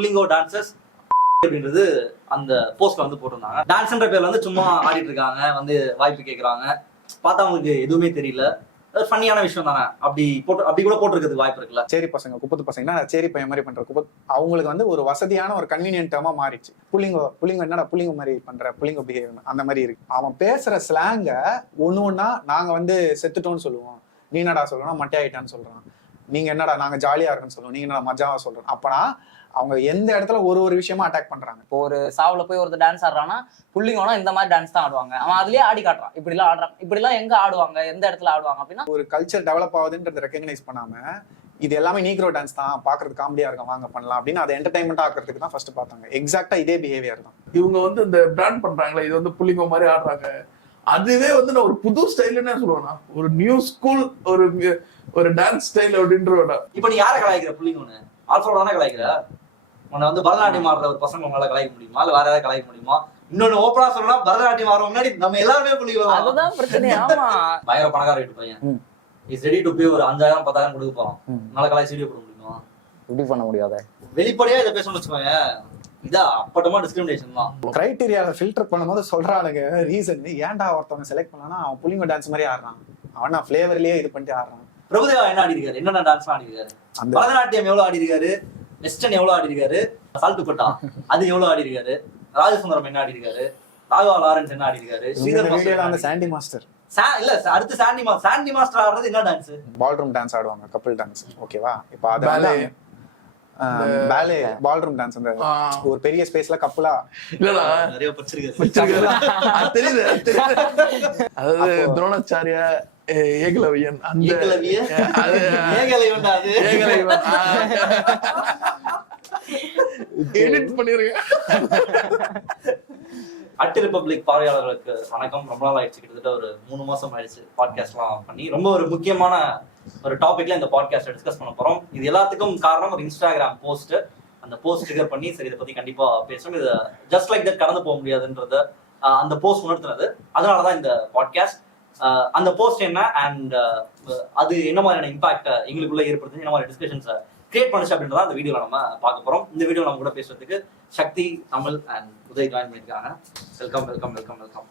புல்லிங்கோ dances அப்படின்றது அந்த போஸ்ட்ல வந்து போட்டிருந்தாங்க. டான்ஸ்ன்ற பேர்ல வந்து சும்மா ஆடிட்டு இருக்காங்க, வந்து வாய்ப்பு கேட்கறாங்க. பார்த்தா அவங்களுக்கு எதுவுமே தெரியல. ஃபன்னியான விஷயம் தானே, அப்படி கூட போட்டிருக்கிறதுக்கு வாய்ப்பு இருக்குல்ல. சேரி பசங்க குப்பத்து பசங்கன்னா சேரி பையன் மாதிரி பண்ற அவங்களுக்கு வந்து ஒரு வசதியான ஒரு கன்வீனியன்ட் டேர்மா மாறிடுச்சு. புள்ளிங்கோ என்னடா புள்ளிங்கோ மாதிரி பண்ற புள்ளிங்கோ பிஹேவியர் அந்த மாதிரி இருக்கு. அவன் பேசுற ஸ்லாங்க ஒண்ணா நாங்க வந்து செத்துட்டோம்னு சொல்லுவோம், நீ என்னடா சொல்லணும் மட்டை ஆயிட்டான்னு சொல்றான், நீங்க என்னடா நாங்க ஜாலியா இருக்குன்னு சொல்லுவோம், நீங்க என்னடா மஜாவா சொல்றோம். அப்பனா அவங்க எந்த இடத்துல ஒரு விஷயமா அட்டாக் பண்றாங்க. இப்போ ஒரு சாவுல போய் ஒருத்தர் டான்ஸ் ஆடுறான்னா புள்ளிங்கோனா இந்த மாதிரி டான்ஸ் தான் ஆடுவாங்க, அவன் அதுலயே ஆடி காட்டுறான். இப்படி எல்லாம் ஆடுறான், இப்படி எல்லாம் எங்க ஆடுவாங்க, எந்த இடத்துல ஆடுவாங்க அப்படின்னா ஒரு கல்ச்சர் டெவலப் ஆகுதுன்றதை ரெகக்னைஸ் பண்ணாம இது எல்லாமே நீக்ரோ டான்ஸ் தான், பாக்குறது காமெடியா இருக்கும், வாங்க பண்ணலாம் அப்படின்னு அதை என்டர்டைன்மெண்ட் ஆக்குறதுக்கு தான் ஃபர்ஸ்ட் பார்த்தாங்க. எக்ஸாக்டா இதே பிஹேவியர் தான் இவங்க வந்து இந்த பிராண்ட் பண்றாங்களே, இது வந்து புள்ளிங்கோ மாதிரி ஆடுறாங்க. அதுவே வந்து நான் ஒரு புது ஸ்டைல்னே சொல்லுவேன்னா, ஒரு நியூ ஸ்கூல் ஒரு டான்ஸ் ஸ்டைல் அப்படின்றத. இப்ப நீ யாரை கலாய்க்கிற? புள்ளிங்கோன்னு ஆல்ஃபோட தானே கலாய்க்கிற. உன்னை வந்து பரதநாட்டியம் ஆடுற ஒரு பசங்க உங்களால கலாய்க்க முடியுமா, இல்ல வேற ஏதாவது கலாய்க்க முடியுமா? இன்னொன்னு ஓப்பனா சொல்லணும்னா பரதநாட்டியம் ஆடுற முன்னாடி நம்ம எல்லாருமே புள்ளிங்கோ. அதுதான் பிரச்சனை. ஆமா, பயங்கர பணக்கார வீட்டு பையன் இஸ் ரெடி டு பே ஒரு 5,000 10,000 கொடுக்க போறோம். நல்ல கலாய்ச்சி வீடியோ போட முடியுமா? இப்படி பண்ண முடியாத. வெளிப்படையா இதை பேசணும்னு வச்சுக்கோங்க, இதா அப்பட்டமா டிஸ்கிரிமினேஷன் தான். கிரைட்டீரியாவை ஃபில்டர் பண்ணும்போது சொல்றானுங்க ரீசன். ஏன்டா ஒருத்தவங்க செலக்ட் பண்ணானா அவன் புள்ளிங்கோ டான்ஸ் மாதிரி ஆடுறான், அவனா ஃபிளேவர்லயே இது பண்ணிட்டு ஆடுறான். பிரபுதேவா என்ன ஆடி இருக்காரு, என்னென்ன டான்ஸ் ஆடி இருக்காரு, பரதநாட்டியம் எவ்வளவு ஆடி இருக்காரு, வெஸ்டர்ன் எவ்வளவு ஆடி இருக்காரு, சால்ட்டு பட்டா அது எவ்வளவு ஆடி இருக்காரு, ராஜசுந்தரம் என்ன ஆடி இருக்காரு, ராகவா லாரன்ஸ் என்ன ஆடி இருக்காரு, ஸ்ரீதர் சாண்டி மாஸ்டர் இல்ல அடுத்து சாண்டி மாஸ்டர் ஆடுறது என்ன டான்ஸ்? பால்ரூம் டான்ஸ் ஆடுவாங்க, கப்பிள் டான்ஸ். ஓகேவா? இப்ப அது பாலே பால்ரூம் டான்ஸ். அந்த ஒரு பெரிய ஸ்பேஸ்ல கப்பலா இல்லடா நிறைய படிச்சிருக்காரு. தெரியுது. அதாவது துரோணாச்சாரியா ஏகலவியன் அந்த எடிட் பண்ணிருக்கேன். அட் ரிபப்ளிக் பார்வையாளர்களுக்கு வணக்கம். ரொம்ப நாள் ஆயிடுச்சு, கிட்டத்தட்ட ஒரு 3 மாசம் ஆயிடுச்சு பாட்காஸ்ட்லாம் பண்ணி. ரொம்ப ஒரு முக்கியமான ஒரு டாபிக்ல இந்த பாட்காஸ்ட் டிஸ்கஸ் பண்ண போறோம். இது எல்லாத்துக்கும் காரணம் ஒரு இன்ஸ்டாகிராம் போஸ்ட். அந்த போஸ்ட் ட்ரிகர் பண்ணி சரி இதை பத்தி கண்டிப்பா பேசணும், இது ஜஸ்ட் லைக் தட் கடந்து போக முடியாதுன்றத அந்த போஸ்ட் உணர்த்தினது. அதனாலதான் இந்த பாட்காஸ்ட். அந்த போஸ்ட் என்ன அண்ட் அது என்ன மாதிரியான இம்பாக்ட் எங்களுக்குள்ள ஏற்படுத்துது, என்ன மாதிரி டிஸ்கஷன்ஸ் கிரியேட் பண்ணுச்சு அப்படின்றத அந்த வீடியோல நம்ம பார்க்க போறோம். இந்த வீடியோ நம்ம கூட பேசுறதுக்கு சக்தி, தமிழ் அண்ட் உதய் ஜாயின் பண்ணிருக்காங்க. Welcome welcome welcome welcome.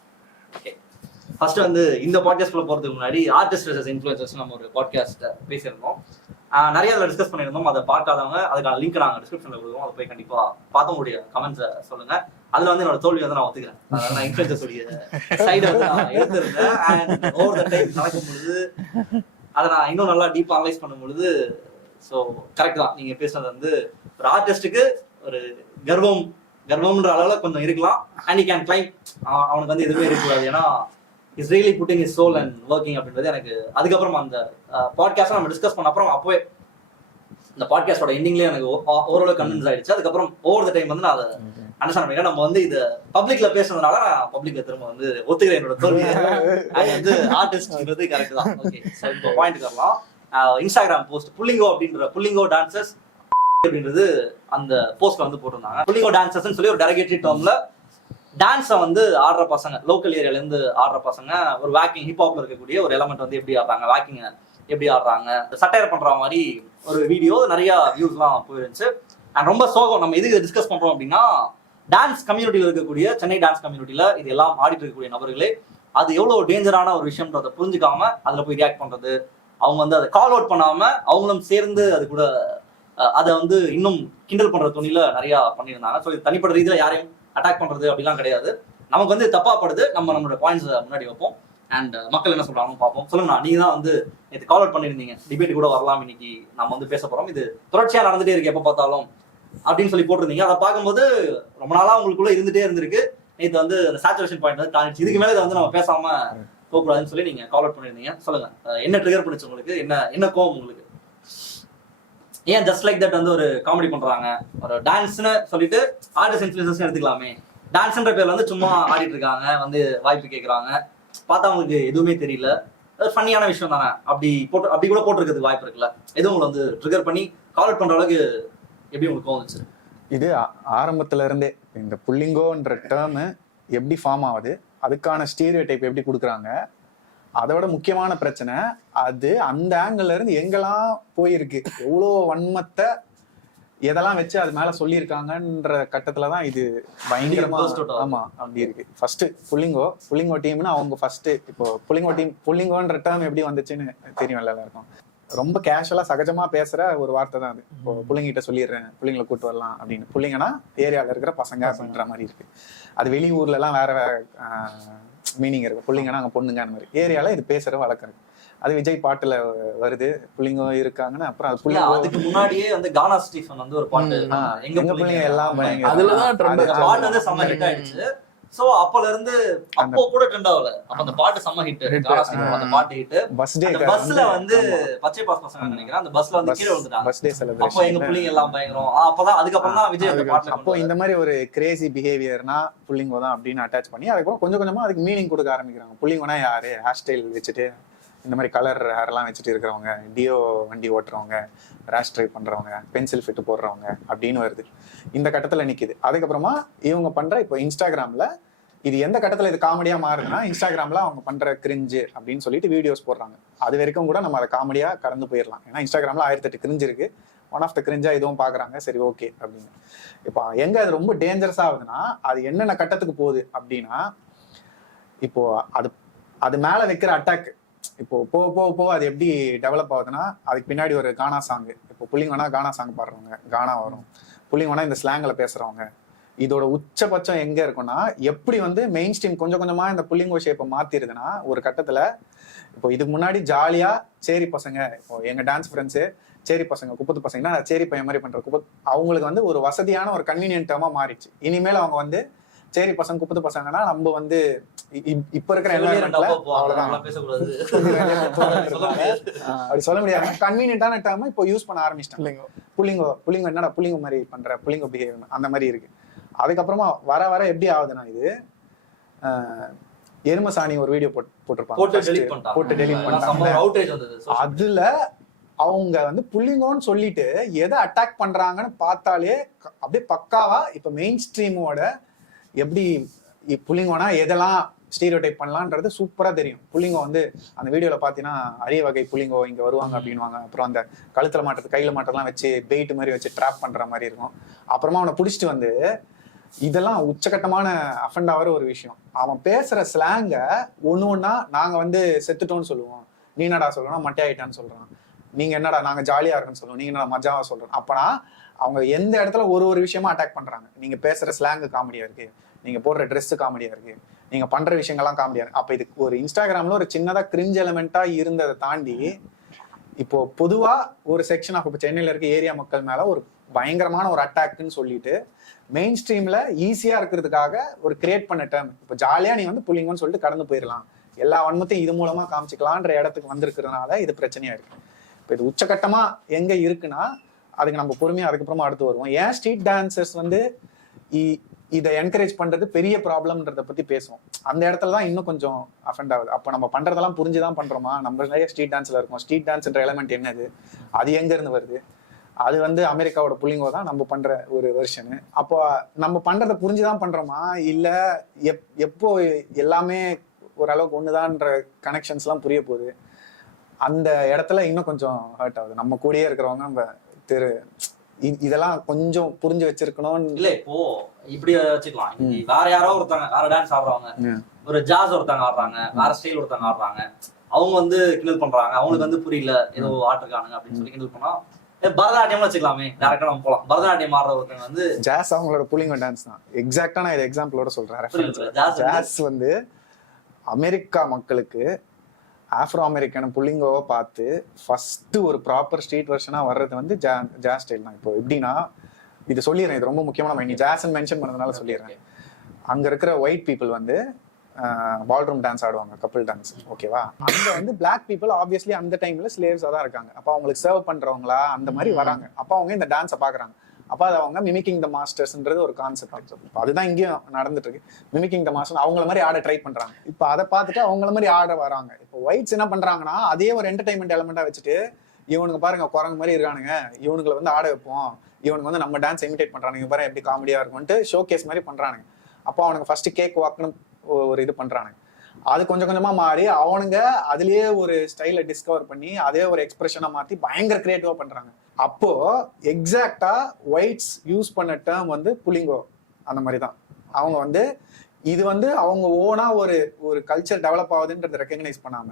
Okay, first வந்து இந்த பாட்காஸ்ட்ல போறதுக்கு முன்னாடி ஆர்டிஸ்ட் வெர்சஸ் இன்ஃப்ளூயன்சர்ஸ் நம்ம ஒரு பாட்காஸ்ட் பேசியிருந்தோம். நிறைய அதில் டிஸ்கஸ் பண்ணியிருந்தோம். அதை பார்க்காதவங்க அதுக்கான லிங்க் நாங்கள் டிஸ்கிரிப்ஷன்ல கொடுக்குறோம், அதை போய் கண்டிப்பா பார்க்க முடியும். கமெண்ட்ஸை சொல்லுங்க. அதுல வந்து என்னோட தோல்வி வந்து நான் ஒத்துக்கிறேன். அதனால நான் இன்ஃப்ளூயன்சர் சொல்லிய சைடை வந்து நான் எடுத்திருந்தேன். அண்ட் ஓவர் த டைம் நடக்கும் பொழுது அதை நான் இன்னும் நல்லா டீப்பா அனலைஸ் பண்ணும் பொழுது ஸோ கரெக்ட் தான் நீங்க பேசுறது. வந்து ஒரு ஆர்டிஸ்டுக்கு ஒரு கர்வம்ன்ற அளவில் கொஞ்சம் இருக்கலாம். அண்ட் யூ கேன் கிளைம், அவனுக்கு வந்து எதுவுமே இருக்கக்கூடாது. ஏன்னா is really putting is soul and working அப்படின்றது எனக்கு அதுக்கப்புறம் அந்த பாட்காஸ்ட் நம்ம டிஸ்கஸ் பண்ண அப்புறம் அப்பவே இந்த பாட்காஸ்டோட எண்டிங்லேயே எனக்கு ஓரளவு கன்வின்ஸ் ஆயிடுச்சு. அதுக்கப்புறம் ஓவர் த டைம் வந்து நான் அதை அண்டர்ஸ்டாண்ட் பண்ணிக்கிறேன். நம்ம வந்து இது பப்ளிக்ல பேசுனதுனால நான் பப்ளிக்ல திரும்ப வந்து ஒத்துக்கிறேன் என்னோட தோல்வி. வந்து ஆர்டிஸ்ட்ன்றது கரெக்ட் தான். ஓகே, இப்போ பாயிண்ட் வரலாம். இன்ஸ்டாகிராம் போஸ்ட் புல்லிங்கோ டான்சஸ் அப்படின்றது அந்த போஸ்ட்ல வந்து போட்டிருந்தாங்க. புல்லிங்கோ டான்சஸ்ன்னு சொல்லி ஒரு டெரகேட்டரி டேர்ம்ல டான்ஸை வந்து ஆடுற பசங்க, லோக்கல் ஏரியால இருந்து ஆடுற பசங்க, ஒரு வாக்கிங் ஹிப்ஹாப்ல இருக்கக்கூடிய ஒரு எலமெண்ட் வந்து எப்படி ஆடுறாங்க, வாக்கிங் எப்படி ஆடுறாங்க, சட்டையர் பண்ற மாதிரி ஒரு வீடியோ நிறைய வியூஸ்லாம் போயிருந்துச்சு. அண்ட் ரொம்ப சோகம். நம்ம எதுக்கு டிஸ்கஸ் பண்றோம் அப்படின்னா, டான்ஸ் கம்யூனிட்டியில இருக்கக்கூடிய சென்னை டான்ஸ் கம்யூனிட்டியில இது எல்லாம் ஆடிட்டு இருக்கக்கூடிய நபர்களே அது எவ்வளவு டேஞ்சரான ஒரு விஷயம்ன்றதை புரிஞ்சுக்காம அதுல போய் ரியாக்ட் பண்றது, அவங்க வந்து அதை கால் அவுட் பண்ணாம அவங்களும் சேர்ந்து அது கூட அதை வந்து இன்னும் கிண்டல் பண்ற துணியில நிறைய பண்ணியிருந்தாங்க. ஸோ இது தனிப்பட்ட ரீதியில யாரையும் அட்டாக் பண்றது அப்படிலாம் கிடையாது. நமக்கு வந்து தப்பாப்படுது, நம்ம நம்மளோட பாயிண்ட்ஸ் முன்னாடி வைப்போம். அண்ட் மக்கள் என்ன சொல்றாங்கன்னு பார்ப்போம். சொல்லுங்க, நீங்க தான் வந்து நேற்று கால் அவுட் பண்ணியிருந்தீங்க, டிபேட் கூட வரலாம், இன்னைக்கு நம்ம வந்து பேச போறோம், இது தொடர்ச்சியா நடந்துட்டே இருக்கு எப்ப பார்த்தாலும் அப்படின்னு சொல்லி போட்டிருந்தீங்க. அதை பார்க்கும்போது ரொம்ப நாளா உங்களுக்குள்ள இருந்துட்டே இருந்திருக்கு. நேற்று வந்து அந்த சேச்சுரேஷன் பாயிண்ட் வந்து தாண்டிச்சு, இதுக்கு மேலே இதை வந்து நம்ம பேசாம போகக்கூடாதுன்னு சொல்லி நீங்க கால் அவுட் பண்ணிருந்தீங்க. சொல்லுங்க, என்ன ட்ரிகர் பண்ணிச்சு உங்களுக்கு, என்ன கோவம் உங்களுக்கு? ஏன் ஜஸ்ட் லைக் தட் வந்து ஒரு காமெடி பண்றாங்க, ஒரு டான்ஸ்னு சொல்லிட்டு ஆர்டிஸ்ட் இன்ஃப்ளூயன்சர்ஸ் எடுத்துக்கலாமே, டான்ஸ்ன்ற பேர்ல வந்து சும்மா ஆடிட்டு இருக்காங்க, வந்து வாய்ப்பு கேட்கறாங்க, பார்த்தா அவங்களுக்கு எதுவுமே தெரியல, ஃபன்னியான விஷயம் தானே, அப்படி கூட போட்டிருக்கிறதுக்கு வாய்ப்பு இருக்குல்ல. எதுவும் உங்களை வந்து ட்ரிகர் பண்ணி கால் அவுட் பண்ற அளவுக்கு எப்படி உங்களுக்கு கோவம் வந்துச்சு? இது ஆரம்பத்துல இருந்தே இந்த புல்லிங்கோன்ற டேர்ம் எப்படி ஃபார்ம் ஆகுது, அதுக்கான ஸ்டீரியோ டைப் எப்படி கொடுக்குறாங்க, அதோட முக்கியமான பிரச்சனை அது அந்த ஆங்கிள் இருந்து எங்கெல்லாம் போயிருக்கு, எவ்வளோ வன்மத்தை எதெல்லாம் வச்சு அது மேல சொல்லியிருக்காங்கன்ற கட்டத்துலதான் இது பயங்கரமா ஆமா அப்படி இருக்கு. ஃபர்ஸ்ட் புள்ளிங்கோ டீம்னு அவங்க ஃபர்ஸ்ட் இப்போ புள்ளிங்கோன்ற டேர்ம் எப்படி வந்துச்சுன்னு தெரியும்ல எல்லாருக்கும். ரொம்ப கேஷுவலா சகஜமா பேசுற ஒரு வார்த்தை தான் அது. இப்போ புள்ளிங்கிட்ட சொல்லிடுறேன் புள்ளிங்களை கூட்டு வரலாம் அப்படின்னு. புள்ளிங்கன்னா ஏரியால இருக்கிற பசங்க அப்படின்ற மாதிரி இருக்கு. அது வெளியூர்ல எல்லாம் வேற மீனிங் இருக்கு. புள்ளிங்கன்னா அங்க பொண்ணுங்க அந்த மாதிரி. ஏரியால இது பேசுற வழக்கம் இருக்கு. அது விஜய் பாட்டுல வருது புள்ளிங்க இருக்காங்கன்னு. அப்புறம் அது புள்ளிங்க அதுக்கு முன்னாடியே வந்து கானா ஸ்டீஃபன் வந்து ஒரு பாட்டு எங்க புள்ளிங்க எல்லாம் அதுலதான் பாட்டு வந்து செம்ம ஹிட் ஆயிடுச்சு. சோ அப்பல இருந்து அப்போ கூட ட்ரெண்ட் ஆகல. அப்ப அந்த பாட்டு செம்ம ஹிட். கானா ஸ்டீஃபன் அந்த பாட்டு ஹிட். பஸ்ல வந்து பச்சை பாஸ் பசங்க நினைக்கிறேன் அந்த பஸ்ல வந்து கீழே விழுந்துட்டாங்க. Bus day celebration. அப்போ எங்க புள்ளிங்க எல்லாம் பயங்கரம். அப்பதான் அதுக்கப்புறம் தான் விஜய் அந்த பாட்டு. அப்போ இந்த மாதிரி ஒரு கிரேசி பிஹேவியர்னா புள்ளிங்கோ தான் அப்படின்னு அட்டாச் பண்ணி அதுக்கப்புறம் கொஞ்சம் கொஞ்சமா அதுக்கு மீனிங் கொடுக்க ஆரம்பிக்கிறாங்க. புள்ளிங்கோனா யாரு? ஹேர் ஸ்டைல் வச்சுட்டு இந்த மாதிரி கலர் ஹேர்லாம் வச்சுட்டு இருக்கிறவங்க, டியோ வண்டி ஓட்டுறவங்க, ரேஷ் ட்ரைவ் பண்றவங்க, பென்சில் ஃபிட் போடுறவங்க அப்படின்னு வருது. இந்த கட்டத்துல நிக்குது. அதுக்கப்புறமா இவங்க பண்ற இப்போ இன்ஸ்டாகிராம்ல இது எந்த கட்டத்துல இது காமெடியா மாறுதுன்னா இன்ஸ்டாகிராம்ல அவங்க பண்ற கிரிஞ்சு அப்படின்னு சொல்லிட்டு வீடியோஸ் போடுறாங்க. அது வரைக்கும் கூட நம்ம அதை காமெடியா கடந்து போயிடலாம். ஏன்னா இன்ஸ்டாகிராம்ல 1008 கிரிஞ்சு இருக்கு. ஒன் ஆஃப் த கிரிஞ்சா இதுவும் பாக்குறாங்க. சரி ஓகே அப்படின்னு. இப்போ எங்க அது ரொம்ப டேஞ்சரஸ் ஆகுதுன்னா அது என்னென்ன கட்டத்துக்கு போகுது அப்படின்னா இப்போ அது மேல வைக்கிற அட்டாக் இப்போ போக அது எப்படி டெவலப் ஆகுதுன்னா அதுக்கு பின்னாடி ஒரு கானா சாங். இப்போ புள்ளிங்கன்னா கானா சாங் பாடுறவங்க, கானா வரும். புள்ளிங்கன்னா இந்த ஸ்லாங்ல பேசுறவங்க. இதோட உச்சபட்சம் எங்க இருக்குன்னா எப்படி வந்து மெயின் ஸ்ட்ரீம் கொஞ்சம் கொஞ்சமா இந்த புள்ளிங்கோ ஷேப்பை மாத்திருதுன்னா ஒரு கட்டத்துல இப்போ இதுக்கு முன்னாடி ஜாலியா சேரி பசங்க, இப்போ எங்க டான்ஸ் ஃப்ரெண்ட்ஸு சேரி பசங்க குப்பத்து பசங்கன்னா சேரி பையன் மாதிரி பண்ற அவங்களுக்கு வந்து ஒரு வசதியான ஒரு கன்வீனியன்ட் டேர்மா மாறிடுச்சு. இனிமேல் அவங்க வந்து சேரி பசங்க குப்பத்து பசங்கன்னா நம்ம வந்து இப்ப இருக்கிற அப்படி சொல்ல முடியாது. கன்வீனியன்டான டேர்ம் இப்போ யூஸ் பண்ண ஆரம்பிச்சிட்டாங்க. புள்ளிங்கோ என்னடா புள்ளிங்கோ மாதிரி பண்ற புள்ளிங்கோ பிஹேவியர் அந்த மாதிரி இருக்கு. அதுக்கப்புறமா வர எப்படி ஆகுதுன்னா இது எருமசாணி ஒரு வீடியோ போட்டிருப்பாங்க. போட்டு டெலீட் பண்ணிட்டாங்க. அதுல அவங்க வந்து புள்ளிங்கோன்னு சொல்லிட்டு எதை அட்டாக் பண்றாங்கன்னு பார்த்தாலே அப்படியே பக்காவா இப்ப மெயின் ஸ்ட்ரீமோட எப்படி புள்ளிங்கோனா எதெல்லாம் ஸ்டீரியோடைப் பண்ணலான்றது சூப்பரா தெரியும். புள்ளிங்கோ வந்து அந்த வீடியோல பாத்தீங்கன்னா அரிய வகை புள்ளிங்கோ இங்க வருவாங்க அப்படின்வாங்க. அப்புறம் அந்த கழுத்துல மாட்டுறது கையில மாட்டதெல்லாம் வச்சு பெயிட் மாதிரி வச்சு ட்ராப் பண்ற மாதிரி இருக்கும். அப்புறமா அவனை பிடிச்சிட்டு வந்து இதெல்லாம் உச்சகட்டமான அஃபெண்ட் ஆகிற ஒரு விஷயம். அவன் பேசுற ஸ்லாங்க ஒண்ணா நாங்க வந்து செத்துட்டோம்னு சொல்லுவோம், நீ என்னடா சொல்லணும் மட்டையாயிட்டான்னு சொல்றான், நீங்க என்னடா நாங்க ஜாலியா இருக்குன்னு சொல்லுவோம், நீங்க என்னடா மஜாவா சொல்றோம். அப்பனா அவங்க எந்த இடத்துல ஒரு விஷயமா அட்டாக் பண்றாங்க. நீங்க பேசுற ஸ்லாங்கு காமெடியா இருக்கு, நீங்க போடுற ட்ரெஸ் காமெடியா இருக்கு, நீங்க பண்ற விஷயங்கள்லாம் காமெடியா இருக்கு. அப்ப இதுக்கு ஒரு இன்ஸ்டாகிராம்ல ஒரு சின்னதா கிரிஞ்ச் எலிமெண்டா இருந்ததை தாண்டி இப்போ பொதுவா ஒரு செக்ஷன் ஆஃப் இப்போ சென்னையில இருக்க ஏரியா மக்கள் மேல ஒரு பயங்கரமான ஒரு அட்டாக்னு சொல்லிட்டு மெயின் ஸ்ட்ரீம்ல ஈஸியா இருக்கிறதுக்காக ஒரு கிரியேட் பண்ண டேர்ம். இப்போ ஜாலியா நீ வந்து புள்ளிங்கன்னு சொல்லிட்டு கடந்து போயிடலாம், எல்லா வன்மத்தையும் இது மூலமா காமிச்சிக்கலான்ற இடத்துக்கு வந்திருக்கிறதுனால இது பிரச்சனையா இருக்கு. இப்போ இது உச்சகட்டமா எங்க இருக்குன்னா அதுக்கு நம்ம பொறுமையா அதுக்கப்புறமா அடுத்து வருவோம். ஏன் ஸ்ட்ரீட் டான்சர்ஸ் வந்து இதை என்கரேஜ் பண்றது பெரிய ப்ராப்ளம்ன்றத பத்தி பேசுவோம். அந்த இடத்துல தான் இன்னும் கொஞ்சம் அஃபெண்ட் ஆகுது. அப்போ நம்ம பண்றதெல்லாம் புரிஞ்சுதான் பண்றோமா? நம்ம நிறைய ஸ்ட்ரீட் டான்ஸ்ல இருக்கோம். ஸ்ட்ரீட் டான்ஸ்ன்ற எலிமெண்ட் என்னது, அது எங்க இருந்து வருது? அது வந்து அமெரிக்காவோட புள்ளிங்கோ தான் நம்ம பண்ற ஒரு வெர்ஷனு. அப்போ நம்ம பண்றதை புரிஞ்சுதான் பண்றோமா இல்ல எப்போ எல்லாமே ஓரளவுக்கு ஒண்ணுதான்ற கனெக்ஷன்ஸ் எல்லாம் புரிய போகுது? அந்த இடத்துல இன்னும் கொஞ்சம் ஹர்ட் ஆகுது. நம்ம கூடயே இருக்கிறவங்க நம்ம இதெல்லாம் கொஞ்சம் புரிஞ்சு வச்சிருக்கணும். இல்ல இப்போ இப்படி வச்சுக்கலாம், வேற யாரோ ஒருத்தங்க வேற டான்ஸ் ஆடுறவங்க, ஒரு ஜாஸ் ஒருத்தங்க ஆடுறாங்க, வேற ஸ்டைல் ஒருத்தங்க ஆடுறாங்க, அவங்க வந்து கிண்டல் பண்றாங்க, அவங்களுக்கு வந்து புரியல ஏதோ ஆட்டிருக்கானுங்க அப்படின்னு சொல்லி கிண்டல் பண்ணா பரதநாட்டியம் வச்சுக்கலாமே, டேரக்டா நம்ம போலாம். பரதநாட்டியம் ஆடுற ஒருத்தங்க வந்து ஜாஸ் அவங்களோட புள்ளிங்கோ டான்ஸ் தான். எக்ஸாக்டா நான் இது எக்ஸாம்பிளோட சொல்றேன். ஜாஸ் வந்து அமெரிக்கா மக்களுக்கு ஆப்ரோ அமெரிக்கன் புள்ளிங்கோவை பார்த்து ஃபர்ஸ்ட் ஒரு ப்ராப்பர் ஸ்ட்ரீட் வெர்ஷனா வர்றது வந்து ஜாஸ் ஸ்டைல் தான். இப்போ எப்படின்னா இது சொல்லிடுறேன், இது ரொம்ப முக்கியமான நீ ஜாஸ்ன்னு மென்ஷன் பண்ணதுனால சொல்லிடுறேன். அங்க இருக்கிற ஒயிட் பீப்புள் வந்து பால்ரூம் டான்ஸ் ஆடுவாங்க, கப்பிள் டான்ஸ், ஓகேவா? அங்க வந்து பிளாக் பீப்புள் ஆப்வியஸ்லி அந்த டைம்ல ஸ்லேவ்ஸா தான் இருக்காங்க. அப்ப அவங்களுக்கு சர்வ் பண்றவங்களா அந்த மாதிரி வராங்க. அப்ப அவங்க இந்த டான்ஸை பாக்குறாங்க. அப்ப அது அவங்க மிமிக்கிங் த மாஸ்டர்ஸ்ன்றது ஒரு கான்செப்ட். அதுதான் இங்கேயும் நடந்துட்டு இருக்கு. மிமிக்கிங் த மாஸ்டர் அவங்கள மாதிரி ஆட ட்ரை பண்றாங்க. இப்ப அதை பார்த்துட்டு அவங்கள மாதிரி ஆட வராங்க. இப்போ ஒயிட்ஸ் என்ன பண்றாங்கன்னா அதே ஒரு என்டர்டைன்மெண்ட் எலிமெண்டா வச்சுட்டு இவனுக்கு பாருங்க குரங்கு மாதிரி இருக்கானுங்க, இவனுங்களை வந்து ஆட வைப்போம், இவனுக்கு வந்து நம்ம டான்ஸ் இமிடேட் பண்றானுங்க, பாருங்க எப்படி காமெடியா இருக்கும்ட்டு ஷோ கேஸ் மாதிரி பண்றானுங்க. அப்போ அவனுக்கு ஃபர்ஸ்ட் கேக் வாக்குன்னு ஒரு இது பண்றானுங்க. அது கொஞ்சம் கொஞ்சமா மாறி அவனுங்க அதுலயே ஒரு ஸ்டைலை டிஸ்கவர் பண்ணி அதே ஒரு எக்ஸ்பிரஷனா மாத்தி பயங்கர கிரியேட்டிவா பண்றாங்க. அப்போ எக்ஸாக்டா ஒயிட்ஸ் யூஸ் பண்ண டேர்ம் வந்து புலிங்கோ அந்த மாதிரி தான். அவங்க வந்து இது வந்து அவங்க ஓனா ஒரு கல்ச்சர் டெவலப் ஆகுதுன்றதை ரெக்கக்னைஸ் பண்ணாம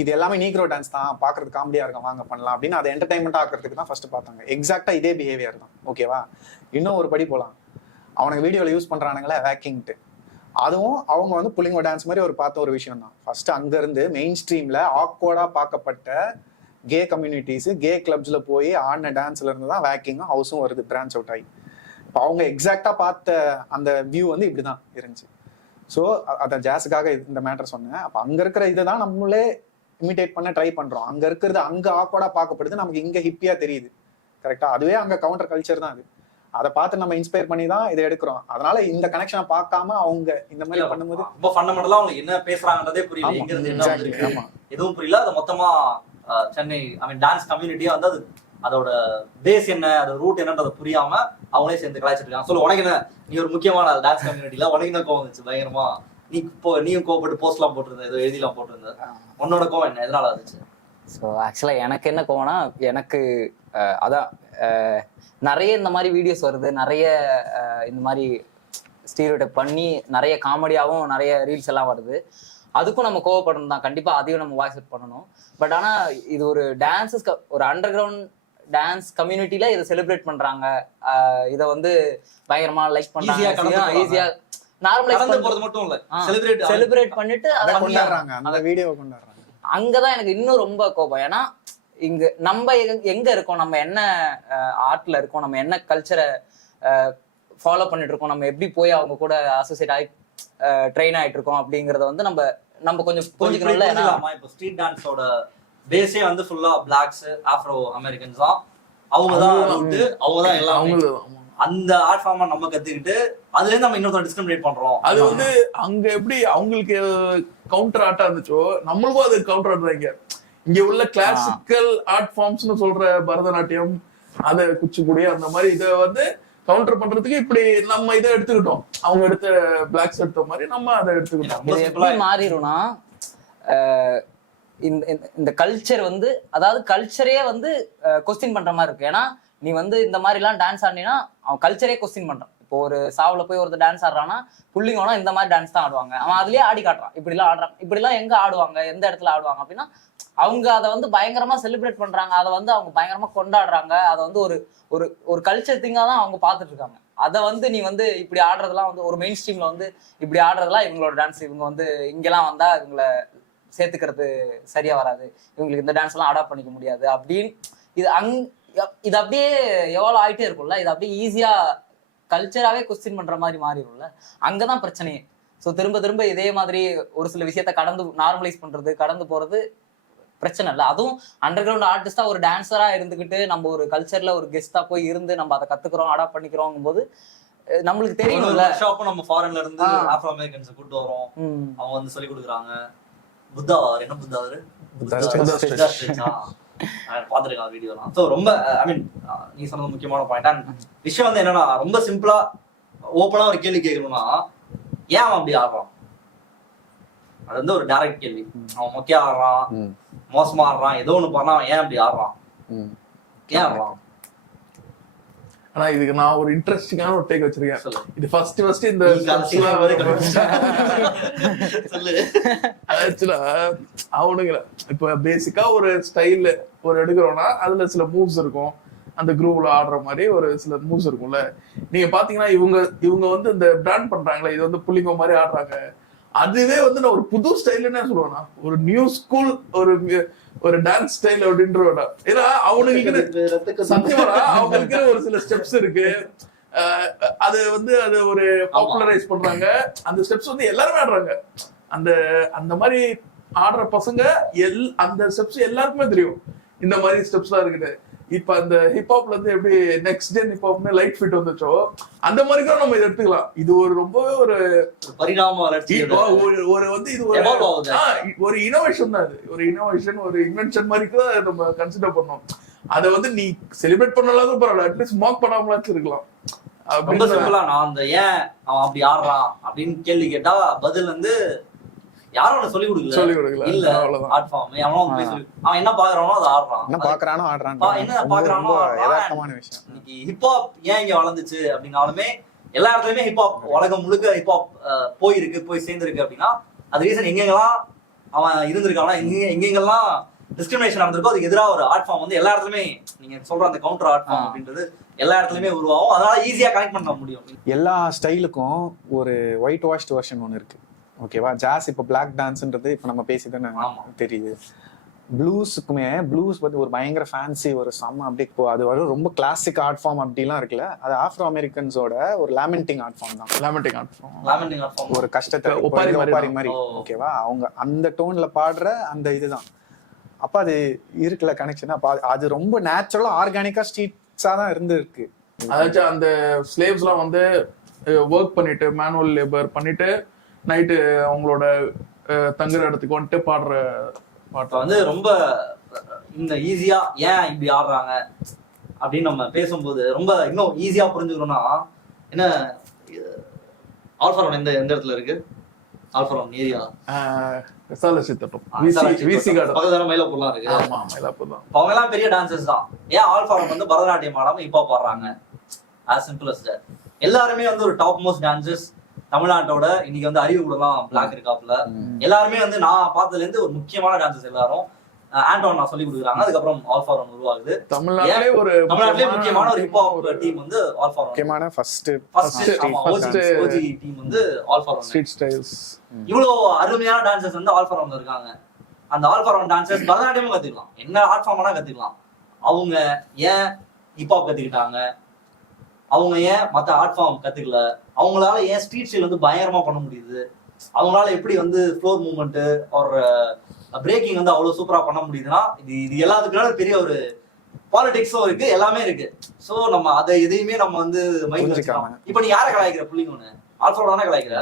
இது எல்லாமே நீக்ரோ டான்ஸ் தான், பாக்குறது காமெடியா இருக்கும், வாங்க பண்ணலாம் அப்படின்னு அதை என்டர்டைன்மெண்ட் ஆக்குறதுக்கு தான் ஃபர்ஸ்ட் பார்த்தாங்க. எக்ஸாக்டா இதே பிஹேவியர் தான். ஓகேவா, இன்னும் ஒரு படி போலாம். அவனுக்கு வீடியோல யூஸ் பண்றானுங்களே வேக்கிங்ட்டு, அதுவும் அவங்க வந்து புலிங்கோ டான்ஸ் மாதிரி பார்த்த ஒரு விஷயம் தான். ஃபர்ஸ்ட் அங்க இருந்து மெயின் ஸ்ட்ரீம்ல ஆக்வர்டா பார்க்கப்பட்ட கே கம்யூனிட்டிஸ் கே கிளப்ஸ்ல போய் ஆடின டான்ஸ்ல இருந்து தான் வேக்கிங்கும் ஹவுஸும் வருது, பிரான்ச் அவுட் ஆகி. இப்போ அவங்க எக்ஸாக்டா பார்த்த அந்த வியூ வந்து இப்படிதான் இருந்துச்சு. ஸோ அதை ஜாஸுக்காக இந்த மேட்டர் சொன்னேன். அப்போ அங்க இருக்கிற இதை தான் நம்மளே இமிடேட் பண்ண ட்ரை பண்றோம். அங்க இருக்கிறது அங்க ஆக்வர்டா பார்க்கப்படுது, நமக்கு இங்க ஹிப்பியா தெரியுது. கரெக்டா, அதுவே அங்க கவுண்டர் கல்ச்சர் தான் அது. அதை பார்த்து நம்ம இன்ஸ்பயர் பண்ணி தான் இதை எடுக்கிறோம். அதனால இந்த கனெக்ஷனை பார்க்காம அவங்க இந்த மாதிரி பண்ணும்போது ரொம்ப ஃபண்டமெண்டலா அவங்க என்ன பேசுறாங்கன்றதே புரியல, எங்க இருந்து என்ன வந்திருக்கு எதுவும் புரியல. அது மொத்தமா சென்னை டான்ஸ் கம்யூனிட்டியா வந்து அது அதோட பேஸ் என்ன, அதோட ரூட் என்னன்றதை புரியாம அவங்களே சேர்ந்து கலாய்ச்சிட்டு இருக்காங்க. சொல்லு, உனக்கு என்ன, நீ ஒரு முக்கியமான டான்ஸ் கம்யூனிட்டில உனக்கு என்ன கோவம் வந்துச்சு பயங்கரமா? நீயும் கோவப்பட்டு போஸ்ட் எல்லாம் போட்டிருந்த, ஏதோ எழுதிலாம் போட்டிருந்த, உன்னோட கோவம் என்ன, எதனால இருந்துச்சு? ஸோ ஆக்சுவலாக எனக்கு என்ன கோவம்னா, எனக்கு அதான் நிறைய இந்த மாதிரி வீடியோஸ் வருது, நிறைய இந்த மாதிரி ஸ்டீரியோடைப் பண்ணி நிறைய காமெடியாகவும் நிறைய ரீல்ஸ் எல்லாம் வருது. அதுக்கும் நம்ம கோவப்படணும் தான், கண்டிப்பாக அதையும் நம்ம வாய்ஸ் அவுட் பண்ணணும். பட் ஆனால் இது ஒரு டான்ஸஸ், ஒரு அண்டர் கிரவுண்ட் டான்ஸ் கம்யூனிட்டியில இதை செலிப்ரேட் பண்றாங்க, இதை வந்து பயங்கரமா லைக் பண்றாங்க, ஈஸியா நார்மலைஸ் போறது மட்டும் இல்ல, செலிப்ரேட் பண்ணிட்டு அதை கொண்டாடுறாங்க, அந்த வீடியோவை கொண்டாடுறாங்க. அங்கதான் எனக்கு இன்னும் ரொம்ப கோபம். ஏன்னா இங்க நம்ம எங்க இருக்கோம், நம்ம என்ன ஆர்ட்ல இருக்கோம், நம்ம என்ன கல்ச்சரை ஃபாலோ பண்ணிட்டு இருக்கோம், நம்ம எப்படி போய் அவங்க கூட அசோசியேட் ஆகி ட்ரெயின் ஆயிட்டு இருக்கோம் அப்படிங்கறத வந்து நம்ம கொஞ்சம் புரிஞ்சுக்கணும்ல. இப்போ ஸ்ட்ரீட் டான்ஸோட பேஸே வந்து ஃபுல்லா பிளாக்ஸ், ஆப்ரோ அமெரிக்கன்ஸ் தான், அவங்கதான் எல்லாமே. அந்த ஆர்ட் ஃபார்மை நம்ம கத்துக்கிட்டு அதுல இருந்து நம்ம இன்னொருத்தர் டிஸ்கிரிமினேட் பண்றோம். அது வந்து அங்க எப்படி அவங்களுக்கு கவுண்டர் ஆர்ட்டா இருந்துச்சோ நம்மளுக்கும் அது கவுண்டர் ஆர்ட் தான். இங்க உள்ள கிளாசிக்கல் ஆர்ட் ஃபார்ம்ஸ்னு சொல்ற பரதநாட்டியம், அதை குச்சிப்புடி, அந்த மாதிரி இதை வந்து கவுண்டர் பண்றதுக்கு இப்படி நம்ம இதை எடுத்துக்கிட்டோம், அவங்க எடுத்த பிளாக்ஸ் எடுத்த மாதிரி நம்ம அதை எடுத்துக்கிட்டோம். எப்படி மாறிடும்னா இந்த கல்ச்சர் வந்து, அதாவது கல்ச்சரே வந்து கொஸ்டின் பண்ற மாதிரி இருக்கு. ஏன்னா நீ வந்து இந்த மாதிரி எல்லாம் டான்ஸ் ஆடினா அவன் கல்ச்சரே கொஸ்டின் பண்றான். இப்போ ஒரு சாவுல போய் ஒருத்தர் டான்ஸ் ஆடுறான்னா புள்ளிங்கோனா இந்த மாதிரி டான்ஸ் தான் ஆடுவாங்க, அவன் அதுலயே ஆடி காட்டுறான், இப்படி எல்லாம் ஆடுறான், இப்படி எல்லாம் எங்க ஆடுவாங்க, எந்த இடத்துல ஆடுவாங்க அப்படின்னா அவங்க அதை வந்து பயங்கரமா செலிப்ரேட் பண்றாங்க, அதை வந்து அவங்க பயங்கரமா கொண்டாடுறாங்க, அதை வந்து ஒரு கல்ச்சர் திங்கா தான் அவங்க பார்த்துட்டு இருக்காங்க. அதை வந்து நீ வந்து இப்படி ஆடுறதெல்லாம் வந்து ஒரு மெயின் ஸ்ட்ரீம்ல வந்து இப்படி ஆடுறதெல்லாம் இவங்களோட டான்ஸ், இவங்க வந்து இங்கெல்லாம் வந்தா இவங்களை சேர்த்துக்கிறது சரியா வராது, இவங்களுக்கு இந்த டான்ஸ் எல்லாம் அடாப்ட் பண்ணிக்க முடியாது அப்படின்னு இது அப்படியே எவ்வளவு ஆயிட்டே இருக்கும்ல. இது அப்படியே ஈஸியா கல்ச்சராவே கொஸ்டின் பண்ற மாதிரி மாறிடும்ல, அங்கதான் பிரச்சனையே. ஸோ திரும்ப திரும்ப இதே மாதிரி ஒரு சில விஷயத்த கடந்து நார்மலைஸ் பண்றது, கடந்து போறது பிரச்சனை இல்லை. அதுவும் அண்டர் கிரவுண்ட் ஆர்டிஸ்டா ஒரு டான்ஸரா இருந்துகிட்டு நம்ம ஒரு கல்ச்சர்ல ஒரு கெஸ்டா போய் இருந்து நம்ம அதை கத்துக்கிறோம், அடாப்ட் பண்ணிக்கிறோம் போது நம்மளுக்கு தெரியும்ல. நம்ம ஃபாரின்ல இருந்து ஆப்ரோ அமெரிக்கன்ஸ் கூட்டு வரோம், அவங்க வந்து சொல்லி கொடுக்குறாங்க. புத்தா என்ன புத்தா அவரு பாத்துருக்கான் வீடியோலாம். ஸோ ரொம்ப நீ சொன்னது முக்கியமான பாயிண்ட். அண்ட் விஷயம் வந்து என்னன்னா, ரொம்ப சிம்பிளா ஓப்பனா ஒரு கேள்வி கேட்கணும்னா, ஏன் அவன் அப்படி ஆடுறான்? அது வந்து ஒரு டைரக்ட் கேள்வி. அவன் மொக்கையா ஆடுறான், மோசமா ஆடுறான், ஏதோ ஒண்ணு பண்ணா அவன் ஏன் அப்படி ஆடுறான், ஏன் ஆடுறான்? ஆனா இதுக்கு நான் ஒரு இன்ட்ரெஸ்டிங்கான ஒரு டேக் வச்சிருக்கேன். இது ஃபர்ஸ்ட் இந்த ஆக்சுவலா அவனுங்க இப்ப பேசிக்கா ஒரு ஸ்டைல் ஒரு எடுக்கிறோம்னா அதுல சில மூவ்ஸ் இருக்கும், அந்த குரூவ்ல ஆடுற மாதிரி ஒரு சில மூவ்ஸ் இருக்கும்ல. நீங்க பாத்தீங்கன்னா இவங்க வந்து இந்த பிராண்ட் பண்றாங்களே, இது வந்து புள்ளிங்கோ மாதிரி ஆடுறாங்க, அதுவே வந்து நான் ஒரு புது ஸ்டைல்னு சொல்லுவேன்னா, ஒரு நியூ ஸ்கூல் ஒரு டான்ஸ் ஸ்டைல் அப்படின்றோட. ஏன்னா அவனுக்கு சத்தியமா அவங்களுக்கு ஒரு சில ஸ்டெப்ஸ் இருக்கு, அது வந்து அது ஒரு பாப்புலரைஸ் பண்றாங்க, அந்த ஸ்டெப்ஸ் வந்து எல்லாருமே ஆடுறாங்க. அந்த மாதிரி ஆடுற பசங்க அந்த ஸ்டெப்ஸ் எல்லாருக்குமே தெரியும், இந்த மாதிரி ஸ்டெப்ஸ் எல்லாம் இருக்குது. இப்ப அந்த ஹிப்ஹாப்ல இருந்து எப்படி நெக்ஸ்ட் ஜென் ஹிப்ஹாப்னு லைட் ஃபிட் வந்துச்சோ அந்த மாதிரி கூட நம்ம இதை எடுத்துக்கலாம். இது ஒரு ரொம்பவே ஒரு பரிணாம வளர்ச்சி, ஒரு வந்து இது ஒரு இனோவேஷன் தான். இது ஒரு இனோவேஷன், ஒரு இன்வென்ஷன் மாதிரி கூட நம்ம கன்சிடர் பண்ணோம். அதை வந்து நீ செலிப்ரேட் பண்ணலாம் பரவாயில்ல, அட்லீஸ்ட் மார்க் பண்ணாமலாச்சும் இருக்கலாம். ரொம்ப சிம்பிளா நான் அந்த ஏன் அவன் அப்படி ஆடுறான் அப்படின்னு கேள்வி கேட்டா பதில் வந்து யாரும் அவனை சொல்லி கொடுக்கல இல்ல ஆர்ட் ஃபார்ம் அவன் என்ன பாக்குறானோ அதை ஆடுறான், என்ன பாக்குறானோ ஆடுறான், என்ன பாக்குறானோ யதார்த்தமான விஷயம். இன்னைக்கு ஹிப்ஹாப் ஏன் இங்க வளர்ந்துச்சு அப்படின்னாலுமே எல்லா இடத்துலயுமே ஹிப்ஹாப் உலகம் முழுக்க ஹிப்ஹாப் போய் சேர்ந்திருக்கு அப்படின்னா அது ரீசன் எங்கெங்கெல்லாம் அவன் இருந்திருக்கானா எங்கெங்கெல்லாம் டிஸ்கிரிமினேஷன் நடந்திருக்கோ அதுக்கு எதிராக ஒரு ஆர்ட் ஃபார்ம் வந்து எல்லா இடத்துலயுமே நீங்க சொல்ற அந்த கவுண்டர் ஆர்ட் ஃபார்ம் அப்படின்றது எல்லா இடத்துலயுமே உருவாகும். அதனால ஈஸியா கனெக்ட் பண்ண முடியும். எல்லா ஸ்டைலுக்கும் ஒரு ஒயிட் வாஷ்ட் வெர்ஷன் ஒன்று இருக்கு, ஓகேவா? ஜாஸ் இப்போ பிளாக் டான்ஸ்ன்றது இப்போ நம்ம பேசிதானே தெரியுது. ப்ளூஸுக்குமே ப்ளூஸ் பத்தி ஒரு பயங்கர ஃபேன்சி ஒரு செம்ம அப்படி அது வரும் ரொம்ப கிளாசிக் ஆர்ட் ஃபார்ம் அப்படிலாம் இருக்குல்ல, அது ஆஃப்ரோ அமெரிக்கன்ஸோட ஒரு லேமெண்டிங் ஆர்ட் ஃபார்ம் தான். லேமெண்டிங் ஆர்ட் ஃபார்ம் ஒரு கஷ்டத்தை ஒப்பாரி மாதிரி, ஓகேவா? அவங்க அந்த டோன்ல பாடுற அந்த இதுதான். அப்ப அது இருக்குல்ல கனெக்ஷன். அப்ப அது ரொம்ப நேச்சுரலா ஆர்கானிக்கா ஸ்ட்ரீட்ஸா தான் இருக்கு. அதாச்சும் அந்த ஸ்லேவ்ஸ்லாம் வந்து ஒர்க் பண்ணிட்டு மேனுவல் லேபர் பண்ணிட்டு நைட்டு அவங்களோட தங்குற இடத்துக்கு வந்துட்டு பாடுற பாட்டு வந்து ரொம்ப இந்த ஈஸியா ஏன் இப்படி ஆடுறாங்க அப்படின்னு நம்ம பேசும்போது ரொம்ப இன்னும் ஈஸியா புரிஞ்சுக்கணும்னா என்ன ஆல்ஃபரோன் எந்த இடத்துல இருக்கு? ஆல்ஃபரோன் ஏரியா மயிலாப்பூர்லாம் இருக்கு. அவங்க எல்லாம் பெரிய டான்சர்ஸ் தான். ஏன் ஆல்ஃபரோன் வந்து பரதநாட்டியம் ஆடாம இப்ப பாடுறாங்க? as simple as that. எல்லாருமே வந்து ஒரு டாப் மோஸ்ட் டான்சர்ஸ் தமிழ்நாட்டோட. இன்னைக்கு வந்து அறிவு கூட தான் பிளாக் இருக்காப்ல. எல்லாருமே வந்து நான் பார்த்ததுல இருந்து ஒரு முக்கியமான டான்சர்ஸ் எல்லாரும் ஆண்டோன் நான் சொல்லி கொடுக்குறாங்க. அதுக்கப்புறம் ஆல்ஃபாரோன் உருவாகுது. தமிழ்நாட்டிலே முக்கியமான ஒரு ஹிப்ஹாப் டீம் வந்து ஆல்ஃபாரோன். முக்கியமான ஃபர்ஸ்ட் ஓஜி டீம் வந்து ஆல்ஃபாரோன். Street styles. இவ்வளவு அருமையான டான்சர்ஸ் வந்து ஆல்ஃபாரோன்ல இருக்காங்க. அந்த ஆல்ஃபாரோன் டான்சர்ஸ் பரதநாட்டியமும் கத்துக்கலாம், என்ன ஆர்ட் ஃபார்ம்னா கத்துக்கலாம். அவங்க ஏன் ஹிப்ஹாப் கத்துக்கிட்டாங்க? அவங்க ஏன் மற்ற ஆர்ட் ஃபார்ம் கத்துக்கல? அவங்களால ஏன் ஸ்ட்ரீட் ஸ்டைல் வந்து பயங்கரமா பண்ண முடியுது? அவங்களால எப்படி வந்து ஃப்ளோர் மூவ்மெண்ட் ஒரு பிரேக்கிங் வந்து அவ்வளவு சூப்பரா பண்ண முடியுதுன்னா இது எல்லாத்துக்குனால பெரிய ஒரு பாலிடிக்ஸும் இருக்கு, எல்லாமே இருக்கு. சோ நம்ம அதை எதையுமே நம்ம வந்து மைண்ட் வச்சுக்கலாம். இப்ப நீ யாரை கலாய்க்கிற? புள்ளிங்க ஒண்ணு ஆல்ஃபாரோட தானே கலாய்க்கிற.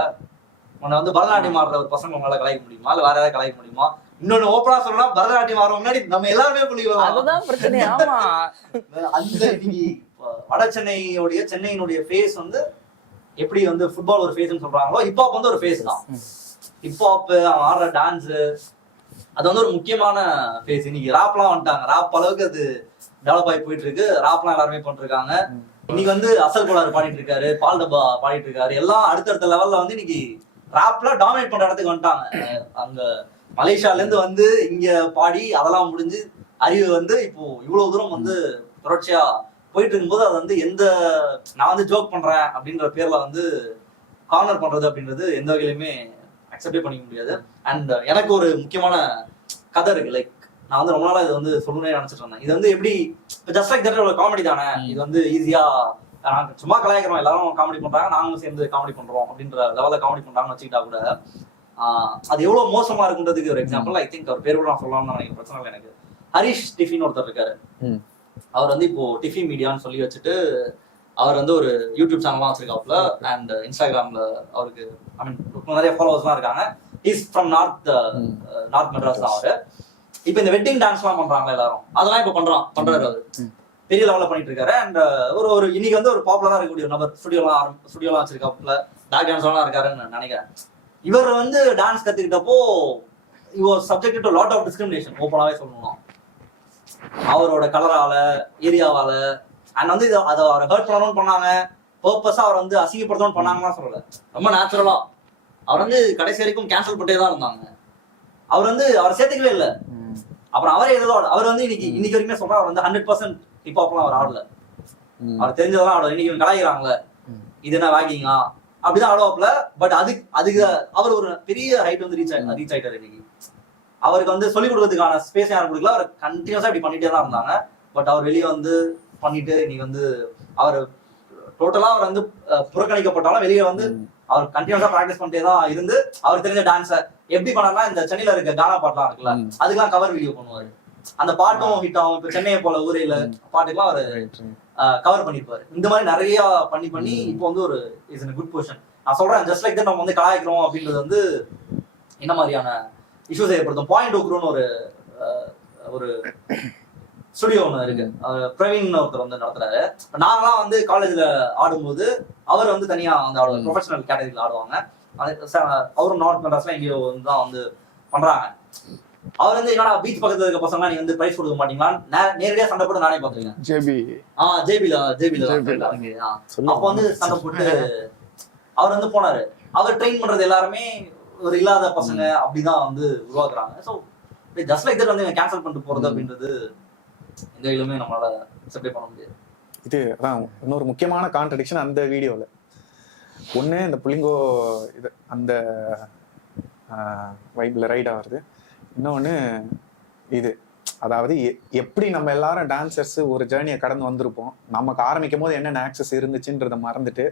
உன்னை வந்து பரதநாட்டியம் ஆடுற ஒரு பசங்க உங்களால கலாய்க்க முடியுமா? இல்ல வேற ஏதாவது கலாய்க்க முடியுமா? இன்னொன்னு ஓப்பனா சொல்லலாம், பரதநாட்டியம் ஆடுற முன்னாடி நம்ம எல்லாருமே புள்ளிங்க. அதுதான் பிரச்சனை. ஆமா, அந்த வட சென்னையினுடைய ஃபேஸ் வந்து எப்படி வந்து ஃபுட்பால் ஒரு ஃபேஸ்ன்னு சொல்றாங்களோ ஹிப்ஹாப் வந்து ஒரு ஃபேஸ் தான். ஹிப்ஹாப் ஆடுற டான்ஸ் அது வந்து ஒரு முக்கியமான ஃபேஸ். இன்னைக்கு ராப்லாம் வந்துட்டாங்க. ராப் அளவுக்கு அது டெவலப் ஆகி போயிட்டு இருக்கு. ராப்லாம் எல்லாருமே பண்ணிருக்காங்க. இன்னைக்கு வந்து அசல் கோளாறு பாடிட்டு இருக்காரு, பால் டப்பா பாடிட்டு இருக்காரு. எல்லாம் அடுத்தடுத்த லெவல்ல வந்து இன்னைக்கு ராப்ல டாமினேட் பண்ற இடத்துக்கு வந்துட்டாங்க. அங்க மலேசியால இருந்து வந்து இங்க பாடி அதெல்லாம் முடிஞ்சு அறிவு வந்து இப்போ இவ்வளவு தூரம் வந்து தொடர்ச்சியா போயிட்டு இருக்கும்போது அது வந்து நான் வந்து ஜோக் பண்றேன் அப்படின்ற பேர்ல வந்து கார்னர் பண்றது அப்படின்றது எந்த வகையிலுமே அக்செப்டே பண்ணிக்க முடியாது. அண்ட் எனக்கு ஒரு முக்கியமான கதை இருக்கு. லைக் நான் வந்து ரொம்ப நாளா இது வந்து சொல்லணும்னு நினைச்சிட்டு இருந்தேன். இது வந்து எப்படி ஜஸ்ட் லைக் தட் ஒரு காமெடி தானே, இது வந்து ஈஸியா நாங்க சும்மா கலாய்க்கிறோம், எல்லாரும் காமெடி பண்றாங்க, நாங்களும் சேர்ந்து காமெடி பண்றோம் அப்படின்ற லெவலில் காமெடி பண்றாங்கன்னு வச்சுக்கிட்டா கூட அது எவ்வளவு மோசமா இருக்குன்றதுக்கு ஒரு எக்ஸாம்பிள். ஐ திங்க் அவர் பேர் கூட நான் சொல்லலாம்னு நினைக்கிறேன், பிரச்சனை இல்லை எனக்கு. ஹரிஷ் டிஃபின்னு ஒருத்தர் இருக்காரு. அவர் வந்து இப்போ டிஃபி மீடியான்னு சொல்லி வச்சுட்டு அவர் வந்து ஒரு யூடியூப் சேனல்லாம் வச்சிருக்காப்புல. அண்ட் இன்ஸ்டாகிராம்ல அவருக்கு நிறைய ஃபாலோவர்ஸ்லாம் இருக்காங்க. இஸ் ஃப்ரம் நார்த் மெட்ராஸ் தான் அவரு. இப்போ இந்த வெட்டிங் டான்ஸ்லாம் பண்றாங்க எல்லாரும், அதெல்லாம் இப்போ பண்றாரு அவரு. பெரிய லெவலில் பண்ணிட்டு இருக்காரு. அண்ட் ஒரு இன்னைக்கு வந்து ஒரு பாப்புலரா இருக்கக்கூடிய நபர். ஸ்டுடியோலாம் வச்சிருக்காப்புல, பேக் டான்ஸ்லாம் இருக்காருன்னு நினைக்கிறேன். இவர் வந்து டான்ஸ் கத்துக்கிட்டப்போ இவர் subject to lot of discrimination. ஓப்பனாவே சொல்லணும், அவரோட கலரால ஏரியாவால. அண்ட் வந்து அதை அவரை ஹர்ட் பண்ணணும்னு பண்ணாங்க, பர்பஸா அவர் வந்து அசிங்கப்படுத்தணும்னு பண்ணாங்கன்னு சொல்லல. ரொம்ப நேச்சுரலா அவர் வந்து கடைசி வரைக்கும் கேன்சல் பண்ணிட்டே தான் இருந்தாங்க. அவர் வந்து அவரை சேர்த்துக்கவே இல்லை. அப்புறம் அவரே ஏதோ அவர் வந்து இன்னைக்கு வரைக்குமே சொல்ற அவர் வந்து 100% ஹிப்ஹாப்லாம் அவர் ஆடல. அவர் தெரிஞ்சதெல்லாம் ஆடல. இன்னைக்கு கலாய்க்கிறாங்களே இது என்ன வாக்கிங்கா அப்படிதான் ஆடுவாப்ல. பட் அதுக்கு அவர் ஒரு பெரிய ஹைட் வந்து ரீச் ஆயிட்டாரு. இன்னைக்கு அவருக்கு வந்து சொல்லிக் கொடுக்கறதுக்கான ஸ்பேஸ் யாரும் கொடுக்கல. அவர் கண்டினியூஸா இப்படி பண்ணிட்டே தான் இருந்தாங்க. பட் அவர் வெளியே வந்து பண்ணிட்டு இன்னைக்கு வந்து அவர் டோட்டலா அவர் வந்து புறக்கணிக்கப்பட்டாலும் வெளியே வந்து அவர் கண்டினியூஸா பிராக்டிஸ் பண்ணிட்டே தான் இருந்து அவர் தெரிஞ்ச டான்ஸை எப்படி பண்ணாருன்னா இந்த சென்னையில இருக்க கானா பாட்டுலாம் இருக்குல்ல, அதுக்கெல்லாம் கவர் வீடியோ பண்ணுவாரு. அந்த பாட்டும் ஹிட் ஆகும். இப்ப சென்னையை போல ஊரையில பாட்டுக்கெல்லாம் அவர் கவர் பண்ணிருப்பாரு. இந்த மாதிரி நிறைய பண்ணி இப்போ வந்து ஒரு இஸ் இன் குட் பொசிஷன். நான் சொல்றேன், ஜஸ்ட் லைக் தட் நம்ம வந்து கலாய்க்கிறோம் அப்படின்றது வந்து என்ன மாதிரியான இஷ்யூஸ் ஏற்படுத்தும். பாயிண்ட் ஓக்குறோன்னு ஒரு ஸ்டுடியோ ஒன்று இருக்கு, பிரவீன் ஒருத்தர் வந்து நடத்துறாரு. நாங்களாம் வந்து காலேஜ்ல ஆடும்போது அவர் வந்து தனியா வந்து ஆடுவார், ப்ரொஃபஷனல் கேட்டகரியில் ஆடுவாங்க. அவரும் நார்த் மெட்ராஸ்ல எங்கேயோ வந்து தான் வந்து பண்றாங்க. அவர் வந்து என்னடா பீச் பக்கத்துல இருக்க பசங்க நீங்க வந்து பிரைஸ் கொடுக்க மாட்டீங்களான்னு நேரடியா சண்டை போட்டு நானே பாத்துருக்கேன். ஜேபில அப்ப வந்து சண்டை போட்டு அவர் வந்து போனாரு. அவர் ட்ரெயின் பண்றது எல்லாருமே ஒரு இல்லாத பசங்க அப்படிதான் வந்து உருவாக்குறாங்க. ஸோ ஜஸ்ட் லைக் தட் வந்து கேன்சல் பண்ணிட்டு போறது அப்படின்றது எந்த வகையிலுமே நம்மளால அக்செப்ட் பண்ண முடியாது. இது அதான் இன்னொரு முக்கியமான கான்ட்ரடிக்ஷன் அந்த வீடியோவில். ஒன்று இந்த புள்ளிங்கோ இது அந்த வைப்பில் ரைட் ஆகுறது. இன்னொன்று இது அதாவது எப்படி நம்ம எல்லாரும் டான்சர்ஸ் ஒரு ஜேர்னியை கடந்து வந்திருப்போம். நமக்கு ஆரம்பிக்கும் போது என்னென்ன ஆக்சஸ் இருந்துச்சுன்றதை மறந்துட்டு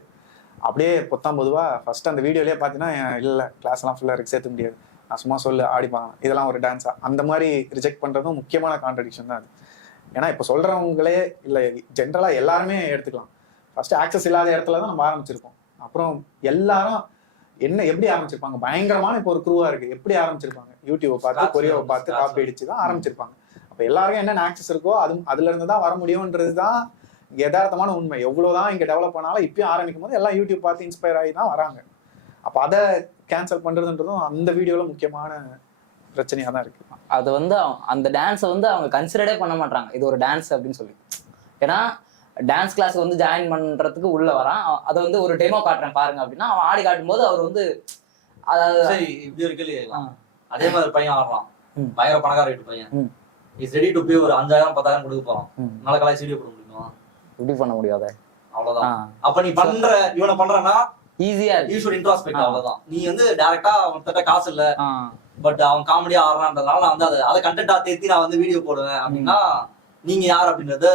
அப்படியே பொதுவாக ஃபர்ஸ்ட் அந்த வீடியோலேயே பார்த்தீங்கன்னா இல்லை கிளாஸ்லாம் ஃபுல்லாக இருக்கு சேர்த்து முடியாது, நான் சும்மா சொல்லு ஆடிப்பாங்க, இதெல்லாம் ஒரு டான்ஸா அந்த மாதிரி ரிஜெக்ட் பண்ணுறதும் முக்கியமான கான்ட்ரடிக்ஷன் தான் அது. ஏன்னா இப்போ சொல்கிறவங்களே இல்லை ஜென்ரலாக எல்லாருமே எடுத்துக்கலாம். ஃபர்ஸ்ட் ஆக்சஸ் இல்லாத இடத்துல தான் நம்ம ஆரம்பிச்சிருப்போம். அப்புறம் எல்லாரும் எப்படி ஆரம்பிச்சிருப்பாங்க, பயங்கரமான இப்போ ஒரு குரூவா இருக்கு, எப்படி ஆரம்பிச்சிருப்பாங்க, யூடியூபை பார்த்து கொரியோவை பார்த்து காப்பி அடிச்சு தான் ஆரம்பிச்சிருப்பாங்க. அப்போ எல்லாருக்கும் என்னென்ன ஆக்சஸ் இருக்கோ அதுல இருந்து தான் வர முடியும்ன்றது தான் யதார்த்தமான உண்மை. எவ்வளவுதான் இங்க டெவலப் பண்ணாலும் இப்பயும் ஆரம்பிக்கும் போது எல்லாம் யூடியூப் பார்த்து இன்ஸ்பயர் ஆகி தான் வராங்க. அப்போ அதை கேன்சல் பண்றதுன்றதும் அந்த வீடியோல முக்கியமான பிரச்சனையா தான் இருக்கு. அது வந்து அந்த டான்ஸை வந்து அவங்க கன்சிடரே பண்ண மாட்டாங்க இது ஒரு டான்ஸ் அப்படின்னு சொல்லி. ஏன்னா டான்ஸ் கிளாஸ் வந்து ஜாயின் பண்றதுக்கு உள்ள வரான், அதை வந்து ஒரு டெமோ காட்டுறேன் பாருங்க அப்படின்னா அவன் ஆடி காட்டும் போது அவர் வந்து அதாவது சரி இப்படி ஒரு கேள்வி அதே மாதிரி பையன் ஆடுறான், பயங்கர பணக்கார வீட்டு பையன், இஸ் ரெடி டு பே ஒரு 5000 10,000 கொடுக்க போறான், நல்ல கலாய் வீடியோ போட முடியுமா? இப்படி பண்ண முடியாத அவ்வளவுதான். அப்ப நீ பண்ற இவனை பண்றனா ஈஸியா யூ ஷுட் இன்ட்ரோஸ்பெக்ட். அவ்வளவுதான். நீ வந்து டைரக்டா அவன்கிட்ட காசு இல்ல பட் அவன் காமெடியா ஆடுறான்றதுனால நான் வந்து அதை கண்டென்ட்டா தேத்தி நான் வந்து வீடியோ போடுவேன் அப்படின்னா நீங்க யார் அப்படின்றத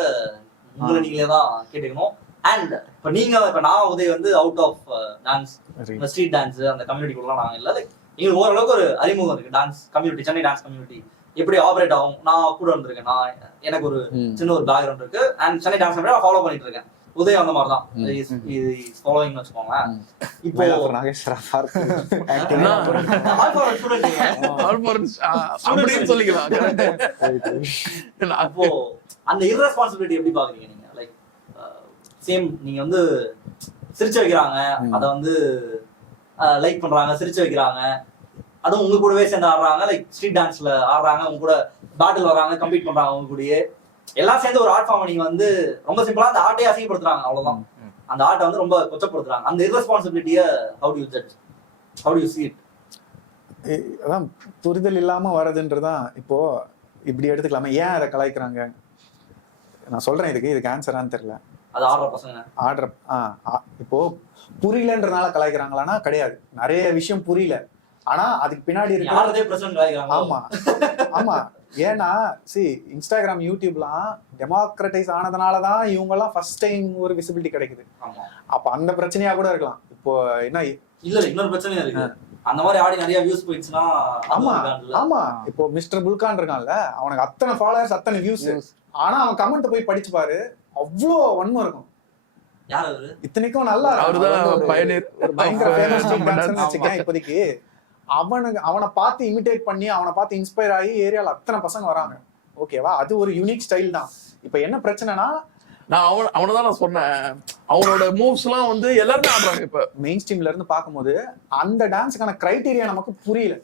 உங்களை நீங்களே தான் கேட்டுக்கணும். அண்ட் இப்ப நான் உதய் வந்து out of dance street dance அந்த கம்யூனிட்டிக்குள்ளலாம் நாங்க இல்லை. லைக் எங்களுக்கு ஓரளவுக்கு ஒரு அறிமுகம் இருக்கு dance community, Chennai dance community எப்படி ஆப்ரேட் ஆகும். நான் கூட வந்திருக்கேன், நான் எனக்கு ஒரு சின்ன ஒரு பேக்ரவுண்ட் இருக்கு. அண்ட் சென்னை டான்ஸ் கம்யூனிட்டி நான் ஃபாலோ பண்ணிட்டு இருக்கேன். உதயம் அந்த மாதிரி தான் ஃபாலோவிங்னு வச்சுக்கோங்களேன். இப்போ அப்போ அந்த இர்ரெஸ்பான்சிபிலிட்டி எப்படி பாக்குறீங்க நீங்க? லைக் சேம் நீங்க வந்து சிரிச்சு வைக்கிறாங்க, அதை வந்து லைக் பண்றாங்க, சிரிச்சு வைக்கிறாங்க, அதுவும் உங்க கூடவே சேர்ந்து ஆடுறாங்க, லைக் ஸ்ட்ரீட் டான்ஸ்ல ஆடுறாங்க, உங்க கூட பேட்டில் வராங்க, கம்பீட் பண்றாங்க, உங்க கூடயே எல்லாம் சேர்ந்து ஒரு ஆர்ட் ஃபார்ம் நீங்க வந்து ரொம்ப சிம்பிளா அந்த ஆர்ட்டே அசிங்கப்படுத்துறாங்க. அவ்வளவுதான். அந்த ஆர்ட்டை வந்து ரொம்ப கொச்சப்படுத்துறாங்க. அந்த இர்ரெஸ்பான்சிபிலிட்டியை how do you judge, how do you see it? அதான் புரிதல் இல்லாம வரதுன்றதான். இப்போ இப்படி எடுத்துக்கலாமா, ஏன் அதை கலாய்க்கிறாங்க நான் சொல்றேன். இதுக்கு ஆன்சரான்னு தெரியல. அது ஆடுற பசங்க ஆடுற இப்போ புரியலன்றதுனால கலாய்க்கிறாங்களான்னா கிடையாது. நிறைய விஷயம் புரியல, ஆனா அதுக்கு பின்னாடி இருக்கு. ஆமா ஆமா. ஏன்னா இன்ஸ்டாகிராம் யூடியூப்லாம் டெமோக்ரட்டைஸ் ஆனதுனாலதான் இவங்க எல்லாம் ஃபர்ஸ்ட் டைம் ஒரு விசிபிலிட்டி கிடைக்குது. அப்ப அந்த பிரச்சனையா கூட இருக்கலாம். இப்போ என்ன இல்ல இன்னொரு பிரச்சனையா இருக்கு, அந்த மாதிரி ஆடி நிறைய வியூஸ் போயிடுச்சுன்னா. ஆமா ஆமா. இப்போ மிஸ்டர் புல்கான் இருக்கான்ல, அவனுக்கு அத்தனை ஃபாலோவர்ஸ் அத்தனை வியூஸ், ஆனா அவன் கமெண்ட் போய் படிச்சு பாரு, அவ்வளோ வன்மம் இருக்கும். இத்தனைக்கும் நல்லா பயங்கர ஃபேமஸ் வச்சுக்கேன் இப்போதைக்கு. அவனை பார்த்து இமிடேட் பண்ணி அவனை பார்த்து இன்ஸ்பயர் ஆகி ஏரியால அத்தனை பசங்க வராங்க. ஓகேவா, அது ஒரு யூனிக் ஸ்டைல் தான். இப்ப என்ன பிரச்சனைனா நான் அவனதான் நான் சொன்னேன், அவனோட மூவ்ஸ் எல்லாம் வந்து எல்லாருமே ஆடுறாங்க. இப்ப மெயின் ஸ்ட்ரீம்ல இருந்து பார்க்கும்போது அந்த டான்ஸுக்கான கிரைட்டீரியா நமக்கு புரியல.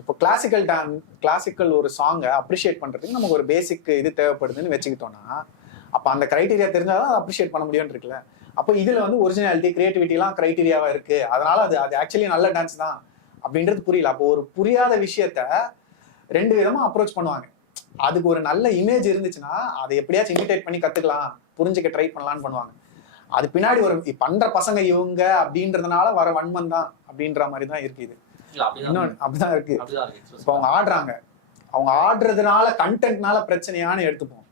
இப்போ கிளாசிக்கல் ஒரு சாங்கை அப்ரிஷியேட் பண்றதுக்கு நமக்கு ஒரு பேசிக் இது தேவைப்படுதுன்னு வச்சுக்கிட்டோம்னா, அப்ப அந்த கிரைட்டீரியா தெரிஞ்சாதான் அதை அப்ரிஷியேட் பண்ண முடியும்னு இருக்குல்ல. அப்போ இதுல வந்து ஒரிஜினாலிட்டி கிரியேட்டிவிட்டி எல்லாம் கிரைட்டீரியாவா இருக்கு, அதனால அது ஆக்சுவலி நல்ல டான்ஸ் தான் அப்படின்றது புரியல. அப்போ ஒரு புரியாத விஷயத்த ரெண்டு விதமா அப்ரோச் பண்ணுவாங்க. அதுக்கு ஒரு நல்ல இமேஜ் இருந்துச்சுன்னா அதை எப்படியாச்சும் இமிடேட் பண்ணி கத்துக்கலாம், புரிஞ்சுக்க ட்ரை பண்ணலாம்னு பண்ணுவாங்க. அது பின்னாடி ஒரு பண்ற பசங்க இவங்க அப்படின்றதுனால வர வன்மம் தான் அப்படின்ற மாதிரி தான் இருக்கு. இது இன்னொன்னு அப்படிதான் இருக்கு. இப்போ அவங்க ஆடுறாங்க, அவங்க ஆடுறதுனால கண்டென்ட்னால பிரச்சனையான்னு எடுத்துப்போம்.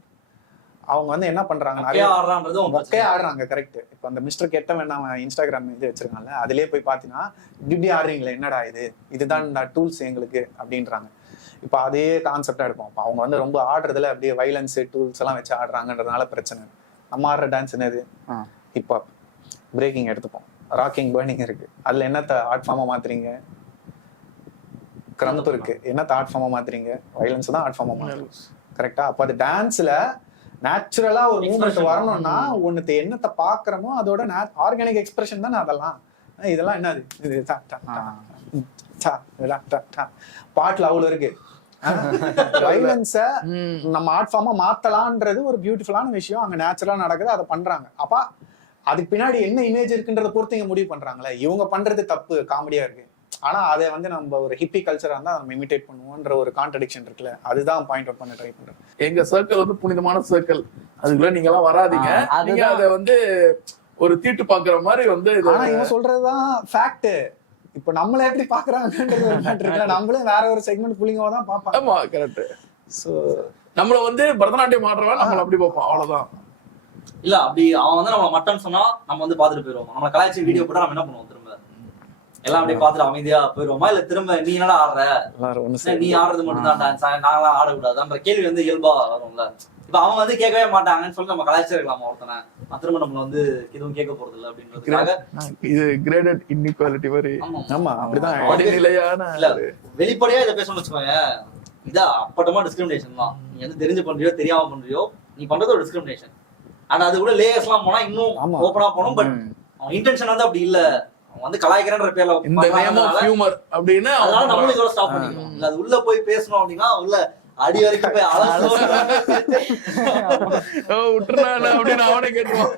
அவங்க வந்து என்ன பண்றாங்க, நிறைய ஆடுறாங்க. கரெக்ட். இப்போ அந்த மிஸ்டர் கெட்ட வேணாம் இன்ஸ்டாகிராம் இது வச்சிருக்காங்கல்ல, அதுலயே போய் பாத்தீங்கன்னா இப்படி ஆடுறீங்களே, என்னடா இதுதான் டூல்ஸ் எங்களுக்கு அப்படின்றாங்க. இப்போ அதே கான்செப்டா எடுப்போம். இப்போ அவங்க வந்து ரொம்ப ஆடுறதுல அப்படியே வைலன்ஸ் டூல்ஸ் எல்லாம் வச்சு ஆடுறாங்கன்றதுனால பிரச்சனை. நம்ம ஆடுற டான்ஸ் என்னது, இப்போ பிரேக்கிங் எடுத்துப்போம், ராக்கிங் பர்னிங் இருக்கு, அதுல என்னத்த ஆர்ட் ஃபார்மா மாத்துறீங்க? கிரம்ப் இருக்கு, என்னத்த ஆர்ட் ஃபார்மா மாத்துறீங்க? வைலன்ஸ் தான் ஆர்ட் ஃபார்மா மாத்துறீங்க. கரெக்டா? அப்போ அது டான்ஸ்ல நேச்சுரலா ஒரு மூவ்மெண்ட் வரணும்னா ஒன்னுத்த என்னத்தை பாக்குறோமோ அதோட ஆர்கானிக் எக்ஸ்பிரஷன் தானே அதெல்லாம். இதெல்லாம் என்னது இது பாட்டுல அவ்வளவு இருக்கு. வைலன்ஸ நம்ம ஆர்ட் ஃபார்மா மாத்தலான்றது ஒரு பியூட்டிஃபுல்லான விஷயம். அங்க நேச்சுரலா நடக்குது, அதை பண்றாங்க. அப்ப அதுக்கு பின்னாடி என்ன இமேஜ் இருக்குன்றத பொறுத்து இங்க முடிவு பண்றாங்களே. இவங்க பண்றது தப்பு, காமெடியா இருக்கு. ஆனா அதை வந்து நம்ம ஒரு ஹிப்பி கல்ச்சரா இருந்தா நம்ம இமிடேட் பண்ணுவோம்ன்ற ஒரு கான்ட்ரடிக்ஷன் இருக்குல்ல, அதுதான் பாயிண்ட் அவுட் பண்ண ட்ரை பண்றேன். எங்க சர்க்கிள் வந்து புனிதமான சர்க்கிள், அதுக்குள்ள நீங்க எல்லாம் வராதீங்க. நீங்க அதை வந்து ஒரு தீட்டு பாக்குற மாதிரி வந்து. ஆனா இவன் சொல்றதுதான் ஃபேக்ட். இப்ப நம்மள எப்படி பாக்குறாங்கன்றது ஒரு மேட்டர் இருக்குல்ல. நம்மளும் வேற ஒரு செக்மெண்ட் புள்ளிங்கவா தான் பாப்பாங்க. ஆமா, கரெக்ட். சோ நம்மள வந்து பரதநாட்டியம் ஆடுறவன் நம்மள அப்படி பார்ப்போம், அவ்வளவுதான். இல்ல அப்படி அவன் வந்து நம்மள மட்டன் சொன்னா நம்ம வந்து பாத்துட்டு போயிருவோம். நம்ம கலாய்ச்சி வீடியோ போட்டா நம்ம என்ன பண்ணுவோம்? திரும்ப எல்லாம் அப்படியே பாத்துட்டு அமைதியா போயிருவோமா? இல்ல திரும்ப நீ என்னடா ஆடுற, நீ ஆடுறது மட்டும் தான் டான்ஸ், நாங்களாம் ஆடக்கூடாதுன்ற கேள்வி வந்து இயல்பா வரும்ல. இப்ப அவங்க வந்து கேட்கவே மாட்டாங்கன்னு சொல்லி நம்ம கலாய்ச்சிருக்கலாமா ஒருத்தனை? திரும்ப நம்மள வந்து எதுவும் கேட்க போறது இல்ல அப்படின்றதுக்காக இது கிரேடட் இன்இக்வாலிட்டி மாதிரி. ஆமா, அப்படிதான் படிநிலையான. இல்ல வெளிப்படையா இதை பேசணும்னு வச்சுக்கோங்க, இதா அப்பட்டமா டிஸ்கிரிமினேஷன் தான். நீ வந்து தெரிஞ்சு பண்றியோ தெரியாம பண்றியோ, நீ பண்றது ஒரு டிஸ்கிரிமினேஷன். ஆனா அது கூட லேயர்ஸ் எல்லாம் போனா இன்னும் ஓப்பனா போனோம். பட் அவன் இன்டென்ஷன் வந்து அப்படி இல்ல, அவன் வந்து கலாய்க்கிறன்ற பேர்ல இந்த நேம் ஆஃப் ஹியூமர் அப்படினா அதனால நம்மளும் இதோட ஸ்டாப் பண்ணிக்கணும். இல்ல அது உள்ள போய் பேசணும் அப்படின்னா உள்ள அடி வரைக்கும் போய் அப்படின்னு அவனே கேட்டுவான்.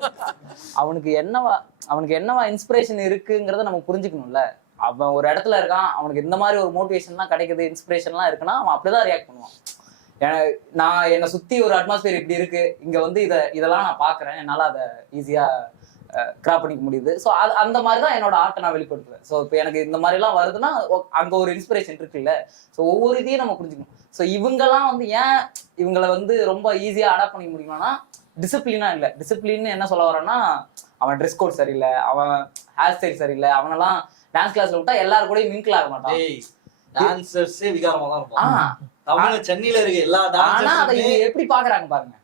அவனுக்கு என்னவா இன்ஸ்பிரேஷன் இருக்குங்கிறத நம்ம புரிஞ்சுக்கணும்ல. அவன் ஒரு இடத்துல இருக்கான், அவனுக்கு இந்த மாதிரி ஒரு மோட்டிவேஷன் தான் கிடைக்குது, இன்ஸ்பிரேஷன்லாம் இருக்குன்னா அவன் அப்படிதான் ரியாக்ட் பண்ணுவான். நான் என்னை சுத்தி ஒரு அட்மாஸ்பியர் இப்படி இருக்கு, இங்க வந்து இதெல்லாம் நான் பாக்குறேன், என்னால அதை ஈஸியா கிராப் பண்ணிக்க முடியுது. ஸோ அந்த மாதிரி தான் என்னோட ஆர்ட்டை நான் வெளிப்படுத்துவேன். ஸோ இப்போ எனக்கு இந்த மாதிரிலாம் வருதுன்னா அங்கே ஒரு இன்ஸ்பிரேஷன் இருக்குல்ல. ஸோ ஒவ்வொரு இதையும் நம்ம புரிஞ்சுக்கணும். ஸோ இவங்கெல்லாம் வந்து ஏன் இவங்களை வந்து ரொம்ப ஈஸியாக அடாப்ட் பண்ணிக்க முடியுமானா டிசிப்ளினா இல்லை. டிசிப்ளின்னு என்ன சொல்ல வரேன்னா, அவன் ட்ரெஸ் கோட் சரியில்லை, அவன் ஹேர் ஸ்டைல் சரியில்லை, அவனெல்லாம் டான்ஸ் கிளாஸ்ல விட்டா எல்லாரும் கூட மிங்கிள் ஆக மாட்டான். டான்சர்ஸே விகாரமா தான் இருப்பான். தமிழ் சென்னையில இருக்கு எல்லா டான்சர்ஸும். அதை எப்படி பாக்குறாங்க பாருங்க,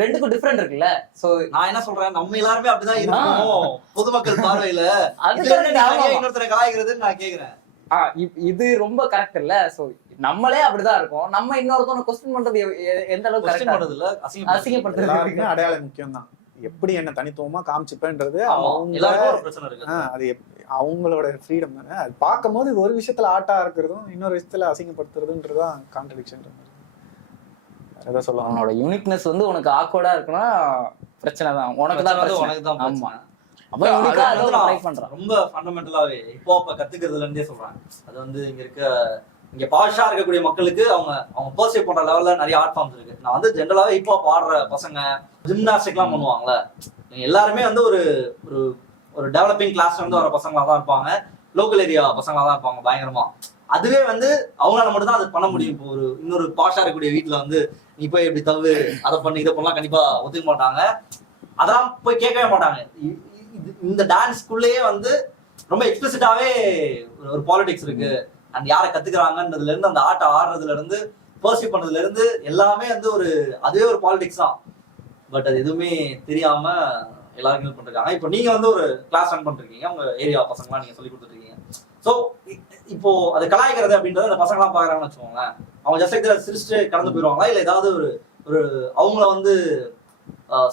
ரெண்டுக்கும் டிஃபரெண்ட் இருக்குல்ல. சோ நான் என்ன சொல்றேன், நம்ம எல்லாருமே அப்படிதான் இருக்கோம் பொதுமக்கள் பார்வையில. இன்னொருத்தரை கலாய்க்கிறதுன்னு நான் கேக்குறேன். இது ரொம்ப கரெக்ட் இல்ல. சோ நம்மளே அப்படிதான் இருக்கோம். நம்ம இன்னொருத்தவங்க கொஸ்டின் பண்றது எந்த அளவுக்கு கரெக்ட் பண்றது இல்ல, அசிங்கப்படுத்துறது அடையாளம் முக்கியம் தான். எப்படி என்ன தனித்துவமா காமிச்சுப்பேன்றது பிரச்சனை இருக்கு. அது அவங்களோட ஃப்ரீடம் தானே. அது பார்க்கும் போது ஒரு விஷயத்துல ஆட்டா இருக்கிறதும் இன்னொரு விஷயத்துல அசிங்கப்படுத்துறதுன்றதுதான் கான்ட்ரடிக்ஷன். அதான் சொல்லுவாங்க, அவனோட யூனிக்னஸ் வந்து உனக்கு ஆக்வர்டா இருக்குன்னா பிரச்சனை தான், உனக்கு தான் உனக்கு தான். ஆமா, ரொம்ப ஃபண்டமெண்டலாவே இப்போ கத்துக்கிறதுல இருந்தே சொல்றாங்க. அது வந்து இங்க பாஷா இருக்கக்கூடிய மக்களுக்கு அவங்க பர்சீவ் பண்ற லெவல்ல நிறைய ஆர்ட் ஃபார்ம்ஸ் இருக்கு. நான் வந்து ஜென்ரலாவே இப்போ பாடுற பசங்க ஜிம்னாஸ்டிக் எல்லாம் பண்ணுவாங்கல்ல, எல்லாருமே வந்து ஒரு ஒரு டெவலப்பிங் கிளாஸ்ல இருந்து வர பசங்களா தான் இருப்பாங்க, லோக்கல் ஏரியா பசங்களா தான் இருப்பாங்க பயங்கரமா. அதுவே வந்து அவங்களால மட்டும் தான் அது பண்ண முடியும். இப்போ இன்னொரு பாஷா இருக்கக்கூடிய வீட்டுல வந்து நீ போய் இப்படி தவு அதை பண்ணி இதை பண்ணலாம் கண்டிப்பா ஒத்துக்க மாட்டாங்க. அதெல்லாம் போய் கேட்கவே மாட்டாங்க. இந்த டான்ஸ்குள்ளேயே வந்து ரொம்ப எக்ஸ்பிளிசிட்டாவே ஒரு பாலிடிக்ஸ் இருக்கு. அண்ட் யாரை கத்துக்கிறாங்கன்றதுல இருந்து, அந்த ஆட்டை ஆடுறதுல இருந்து, பர்சீவ் பண்றதுல இருந்து எல்லாமே வந்து அதுவே ஒரு பாலிடிக்ஸ் தான். பட் அது எதுவுமே தெரியாம எல்லாரும் ஹெல்ப் பண்றாங்க. இப்போ நீங்க வந்து ஒரு கிளாஸ் ரன் பண்றீங்க, உங்க ஏரியா பசங்கலாம் நீங்க சொல்லி கொடுத்துருக்கீங்க. ஸோ இப்போ அது கலாய்க்கிறது அப்படின்றத அந்த பசங்களாம் பாக்குறாங்கன்னு வச்சுக்கோங்களேன், அவங்க ஜஸ்ட் சிரிச்சுட்டு கடந்து போயிடுவாங்களா? இல்ல ஏதாவது ஒரு அவங்கள வந்து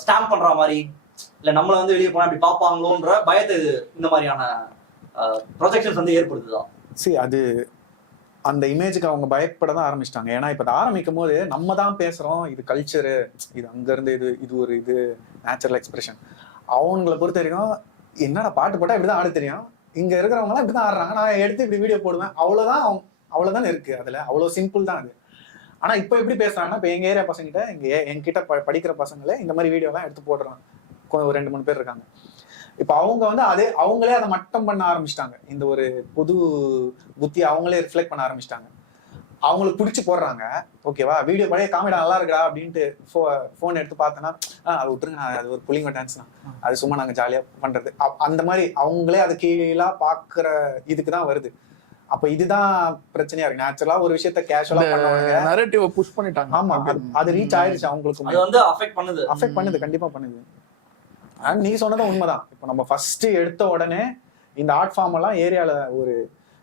ஸ்டாம்ப் பண்ற மாதிரி, இல்ல நம்மள வந்து வெளியே போனா அப்படி பார்ப்பாங்களோன்ற பயத்தை இந்த மாதிரியான ப்ரொஜெக்ஷன்ஸ் வந்து ஏற்படுத்துதான்? சரி, அது அந்த இமேஜுக்கு அவங்க பயப்பட தான் ஆரம்பிச்சிட்டாங்க. ஏன்னா இப்ப அதை ஆரம்பிக்கும் போது நம்ம தான் பேசுறோம், இது கல்ச்சரு, இது அங்க இருந்து இது ஒரு நேச்சுரல் எக்ஸ்பிரஷன். அவங்களை பொறுத்த வரைக்கும் என்னடா பாட்டு போட்டா இப்படிதான் ஆட தெரியும், இங்க இருக்கிறவங்க எல்லாம் இப்படிதான் ஆடுறாங்க, நான் எடுத்து இப்படி வீடியோ போடுவேன், அவ்வளவுதான் இருக்கு. அதுல அவ்வளவு சிம்பிள் தான் அது. ஆனா இப்ப எப்படி பேசுறாங்கன்னா, இப்ப எங்க ஏரியா பசங்கிட்ட என்கிட்ட படிக்கிற பசங்களே இந்த மாதிரி வீடியோ எல்லாம் எடுத்து போடுறாங்க. ஒரு 2-3 பேர் இருக்காங்க. இப்ப அவங்க வந்து அவங்களே அதை மட்டம் பண்ண ஆரம்பிச்சிட்டாங்க. இந்த ஒரு புது புத்தி அவங்களே ரிஃப்ளெக்ட் பண்ண ஆரம்பிச்சிட்டாங்க. அவங்களுக்கு பிடிச்சி போடுறாங்க. ஓகேவா, வீடியோ பழைய காமெடி நல்லா இருக்குடா அப்படின்ட்டு போன் எடுத்து பார்த்தேன்னா, அதை விட்டுருங்க, அது ஒரு புள்ளிங்க டான்ஸ் தான், அது சும்மா நாங்க ஜாலியா பண்றது, அந்த மாதிரி அவங்களே அதை கீழா பாக்குற இதுக்கு தான் வருது. அப்ப இதுதான் பிரச்சனையா இருக்கு. நேச்சுரலா ஒரு விஷயத்த கேஷுவலா பண்ணுவாங்க, நரேட்டிவ் புஷ் பண்ணிட்டாங்க. ஆமா, அது ரீச் ஆயிடுச்சு அவங்களுக்கு. அது வந்து அஃபெக்ட் பண்ணுது, கண்டிப்பா பண்ணுது. நீ சொன்னதும் உண்மைதான். இப்போ நம்ம ஃபர்ஸ்ட் எடுத்த உடனே இந்த ஆர்ட் ஃபார்ம் எல்லாம் ஏரியால ஒரு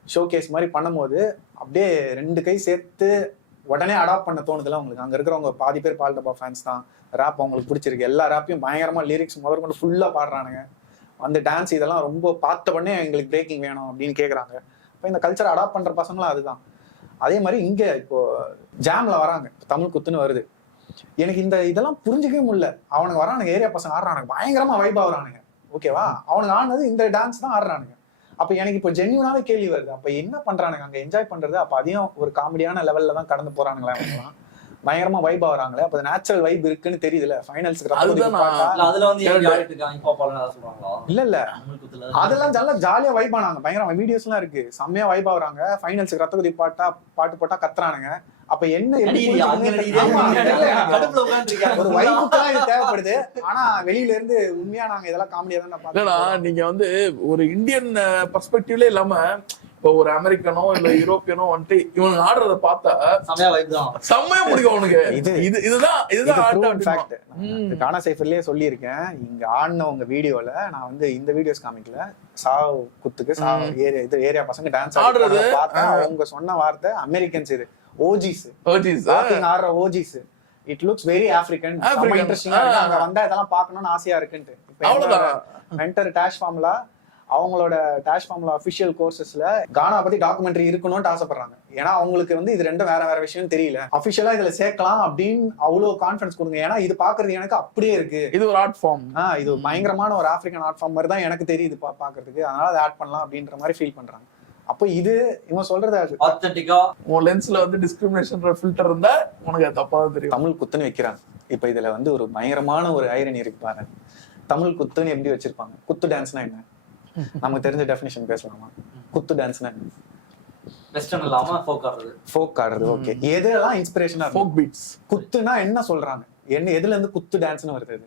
ஷோ கேஸ் மாதிரி பண்ணும்போது அப்படியே 2 கை சேர்த்து உடனே அடாப்ட் பண்ண தோணுதுல உங்களுக்கு. அங்க இருக்கிறவங்க பாதி பேர் பால் டப்பா ஃபேன்ஸ் தான். ரேப் அவங்களுக்கு பிடிச்சிருக்கு, எல்லா ரேப்பையும் பயங்கரமா லிரிக்ஸ் முதற்கொண்டு ஃபுல்லா பாடுறானுங்க. வந்து டான்ஸ் இதெல்லாம் ரொம்ப பார்த்த உடனே எங்களுக்கு பிரேக்கிங் வேணும் அப்படின்னு கேட்குறாங்க. இப்போ இந்த கல்ச்சரை அடாப்ட் பண்ற பசங்களும் அதுதான். அதே மாதிரி இங்க இப்போ ஜாம்ல வராங்க, தமிழ் குத்துன்னு வருது. எனக்கு இந்த இதெல்லாம் புரிஞ்சுக்கவே முடியல. அவனுக்கு வரானுங்க, ஏரியா பசங்க ஆடுறானுங்க, பயங்கரமா வைப் ஆகுறானுங்க. ஓகேவா, அவனுக்கு ஆனது இந்த டான்ஸ் தான் ஆடுறானுங்க. அப்ப எனக்கு இப்போ ஜென்யூனாவே கேள்வி வருது, அப்ப என்ன பண்றானுங்க அங்க என்ஜாய் பண்றது? அப்ப அதையும் ஒரு காமெடியான லெவல்ல தான் கடந்து போறானுங்களா அவங்கலாம்? பயங்கரமா வைப் ஆகுறாங்களே, அப்ப நேச்சுரல் வைப் இருக்குன்னு தெரியுதுல. ஃபைனல்ஸ்க்கு அதுல வந்து இல்ல அதெல்லாம் நல்லா ஜாலியா வைப் ஆனாங்க, பயங்கரமா வீடியோஸ் எல்லாம் இருக்கு, செம்மையா வைப் ஆகுறாங்க. ஃபைனல்ஸ்க்கு ரத்த குதி பாட்டு போட்டா கத்துறானுங்க. அப்ப என்ன ஒரு வைப்புக்கெல்லாம் இது தேவைப்படுது. ஆனா வெளியில இருந்து உண்மையா நாங்க இதெல்லாம் காமெடியா தான் பாத்தோம். நீங்க வந்து ஒரு இந்தியன் பெர்ஸ்பெக்டிவ்ல இல்லாம இப்போ ஒரு அமெரிக்கனோ இல்ல யூரோப்பியனோ வந்துட்டு இவனுக்கு ஆடுறத பார்த்தா செம்மையா முடியும் அவனுக்கு. இதுதான் கானா சைஃபர்லயே சொல்லியிருக்கேன், இங்க ஆடினவங்க வீடியோல நான் வந்து இந்த வீடியோஸ் காமிக்கல, சாவு குத்துக்கு ஏரியா பசங்க டான்ஸ் ஆடுறது பார்த்தேன். அவங்க சொன்ன வார்த்தை அமெரிக்கன்ஸ், இது ஓஜிஸ் ஆடுற OGs. It looks very African, இன்ட்ரெஸ்டிங்கா இருக்கு. அங்க வந்தா இதெல்லாம் பார்க்கணும்னு ஆசையா இருக்குன்ட்டு மென்டர் டாஷ் ஃபார்முலா அவங்களோட டாஷ் ஃபார்முலா அஃபிஷியல் கோர்சஸ்ல கானா பத்தி டாக்குமெண்ட்ரி இருக்கணும்னு ஆசைப்படுறாங்க. ஏன்னா அவங்களுக்கு வந்து இது ரெண்டும் வேற வேற விஷயம் தெரியல. அஃபிஷியலா இதுல சேர்க்கலாம் அப்படின்னு அவ்வளவு கான்ஃபிடன்ஸ் கொடுங்க. ஏன்னா இது பாக்குறது எனக்கு அப்படியே இருக்கு, இது ஒரு ஆர்ட் ஃபார்ம், இது பயங்கரமான ஒரு ஆப்பிரிக்கன் ஆர்ட் ஃபார்ம் மாதிரி தான் எனக்கு தெரியுது பாக்குறதுக்கு, அதனால அதை ஆட் பண்ணலாம் அப்படின்ற மாதிரி ஃபீல் பண்றாங்க. அப்போ இது இவன் சொல்றது ஆத்தென்டிக்கா உன் லென்ஸ்ல வந்து டிஸ்கிரிமினேஷன் ஃபில்டர் இருந்தா உனக்கு தப்பா தெரியும். தமிழ் குத்துன்னு வைக்கிறாங்க. இப்ப இதுல வந்து ஒரு பயங்கரமான ஒரு ஐரணி இருக்கு பாரு. தமிழ் குத்துன்னு எப்படி வச்சிருப்பாங்க? குத்து டான்ஸ்னா என்ன? நமக்கு தெரிஞ்ச டெஃபினிஷன் பேசலாமா? குத்து டான்ஸ்னா என்ன? வெஸ்டர்ன் இல்லாம ஃபோக் ஆடுறது. ஓகே, எதெல்லாம் இன்ஸ்பிரேஷனா ஃபோக் பீட்ஸ். குத்துனா என்ன சொல்றாங்க? என்ன எதுல இருந்து குத்து டான்ஸ்னு வருது?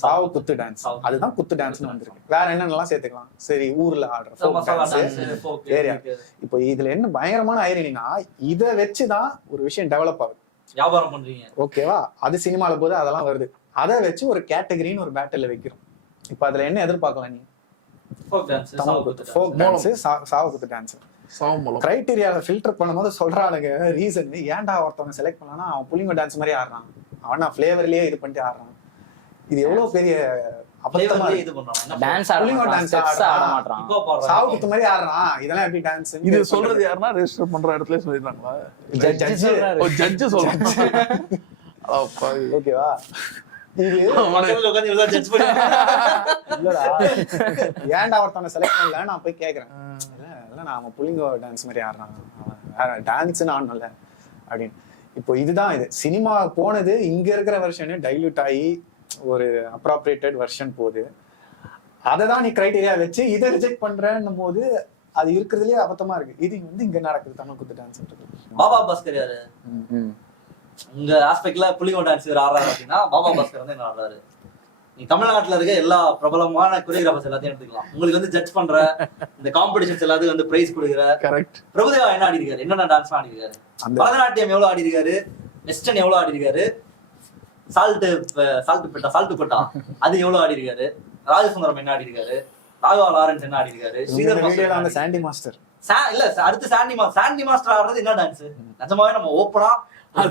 சாவு குத்து டான்ஸ், அதுதான் குத்து டான்ஸ்னு வந்திருக்கு. வேற என்னென்னலாம் சேர்த்துக்கலாம்? சரி, ஊர்ல ஆடுற ஃபோக் டான்ஸ், ஏரியா. இப்போ இதுல என்ன பயங்கரமான ஐரனினா, இதை வச்சுதான் ஒரு விஷயம் டெவலப் ஆகுது, வியாபாரம் பண்றீங்க. ஓகேவா? அது சினிமால போது அதெல்லாம் வருது. அதை வச்சு ஒரு கேட்டகரின்னு ஒரு பேட்டில் வைக்கிறோம். இப்ப அதுல என்ன எதிர்பார்க்கலாம்? நீ ஃபோக் டான்ஸ், சாவு குத்து டான்ஸ் கிரைட்டீரியாவை ஃபில்டர் பண்ணும்போது சொல்றானுங்க ரீசன். ஏன்டா ஒருத்தவங்க செலக்ட் பண்ணானா அவன் புலிங்கோ டான்ஸ் மாதிரி ஆடுறான், அவனா ஃபிளேவர்லயே இது பண்ணிட்டு ஆடுறான். இது எவ்வளவு பெரிய அபத்தமா இது பண்றான். டான்ஸ் புலிங்கோ டான்ஸ் ஆட மாட்டான், சாவு குத்து மாதிரி ஆடுறான். இதெல்லாம் எப்படி டான்ஸ்? இது சொல்றது யாருன்னா ரெஜிஸ்டர் பண்ற இடத்துல சொல்லிடுறாங்களா? ஜட்ஜ் சொல்றாங்க. ஓகேவா? ஏன்டா ஒருத்தவனை செலக்ட் பண்ணல நான் போய் கேக்குறேன், நான் அவன் புலிங்கோ டான்ஸ் மாதிரி ஆடுறான், டான்ஸ்ன்னு ஆடணும்ல அப்படின்னு. இப்போ இதுதான் இது சினிமா போனது. இங்க இருக்கிற வெர்ஷன் டைல்யூட் ஆகி ஒரு அப்ராப்ரியேட்டட் வெர்ஷன் போகுது. அதை தான் நீ கிரைட்டீரியா வச்சு இதை ரிஜெக்ட் பண்றன்னும் போது அது இருக்கிறதுலயே அபத்தமா இருக்கு. இது வந்து இங்க நடக்குது தமிழ் குத்து டான்ஸ். பாபா பாஸ்கர் யாரு? உங்க ஆஸ்பெக்ட்ல புலிங்கோ டான்ஸ் ஆடுறாரு அப்படின்னா பாபா பாஸ்கர் வந்து என்ன ஆடுறாரு? நீ தமிழ்நாட்டுல இருக்க எல்லா பிரபலமான கொரியோகிராஃபர்ஸ் எல்லாத்தையும் எடுத்துக்கலாம். உங்களுக்கு வந்து ஜட்ஜ் பண்ற இந்த காம்படிஷன்ஸ் எல்லாத்துக்கும் வந்து பிரைஸ் கொடுக்குற பிரபுதேவா என்ன ஆடி இருக்காரு? என்னென்ன டான்ஸ் ஆடி இருக்காரு? பரதநாட்டியம் எவ்வளவு ஆடி இருக்காரு? வெஸ்டர்ன் எவ்வளவு ஆடி இருக்காரு? சால்ட் பட்டா அது எவ்வளவு ஆடி இருக்காரு? ராஜசுந்தரம் என்ன ஆடி இருக்காரு? ராகவா லாரன்ஸ் என்ன ஆடி இருக்காரு? ஸ்ரீதர் சாண்டி மாஸ்டர் இல்ல அடுத்து சாண்டி மாஸ்டர் ஆடுறது என்ன டான்ஸ்? நிஜமாவே நம்ம ஓப்பனா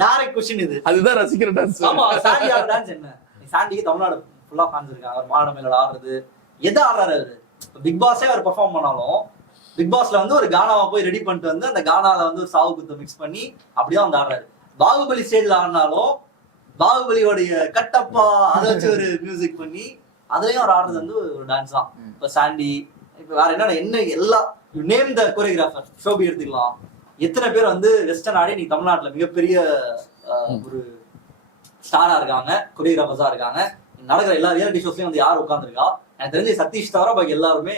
டைரக்ட் क्वेश्चन இது. அதுதான் ரசிக்கிற டான்ஸ். ஆமா, சாண்டி ஆடுற டான்ஸ் என்ன? சாண்டிக்கு தமிழ்நாடு ஃபுல்லா ஃபேன்ஸ் இருக்காங்க. அவர் மாட மேல ஆடுறது எதை ஆடுறாரு அவரு? பிக் பாஸே அவர் பெர்ஃபார்ம் பண்ணாலும் பிக் பாஸ்ல வந்து ஒரு கானாவை போய் ரெடி பண்ணிட்டு வந்து அந்த கானால வந்து ஒரு சாவு குத்து மிக்ஸ் பண்ணி அப்படியே வந்து ஆடுறாரு. பாகுபலி ஸ்டேஜ்ல ஆடினாலும் பாகுபலியோடைய கட்டப்பா அதை வச்சு ஒரு மியூசிக் பண்ணி அதுலயும் அவர் ஆடுறது வந்து ஒரு டான்ஸ் தான். இப்ப சாண்டி, இப்ப வேற என்ன எல்லா நேம் த கொரியோகிராஃபர் ஷோபி எடுத்துக்கலாம். எத்தனை பேர் வந்து வெஸ்டர்ன் ஆடி நீ தமிழ்நாட்டுல மிகப்பெரிய ஒரு ஸ்டாரா இருக்காங்க, கொரியோகிராஃபர்ஸா இருக்காங்க. நடக்கிற எல்லா ரியாலிட்டி ஷோஸ்லயும் வந்து யார் உட்காந்துருக்கா? எனக்கு தெரிஞ்சு சதீஷ் தவிர பாக்கி எல்லாருமே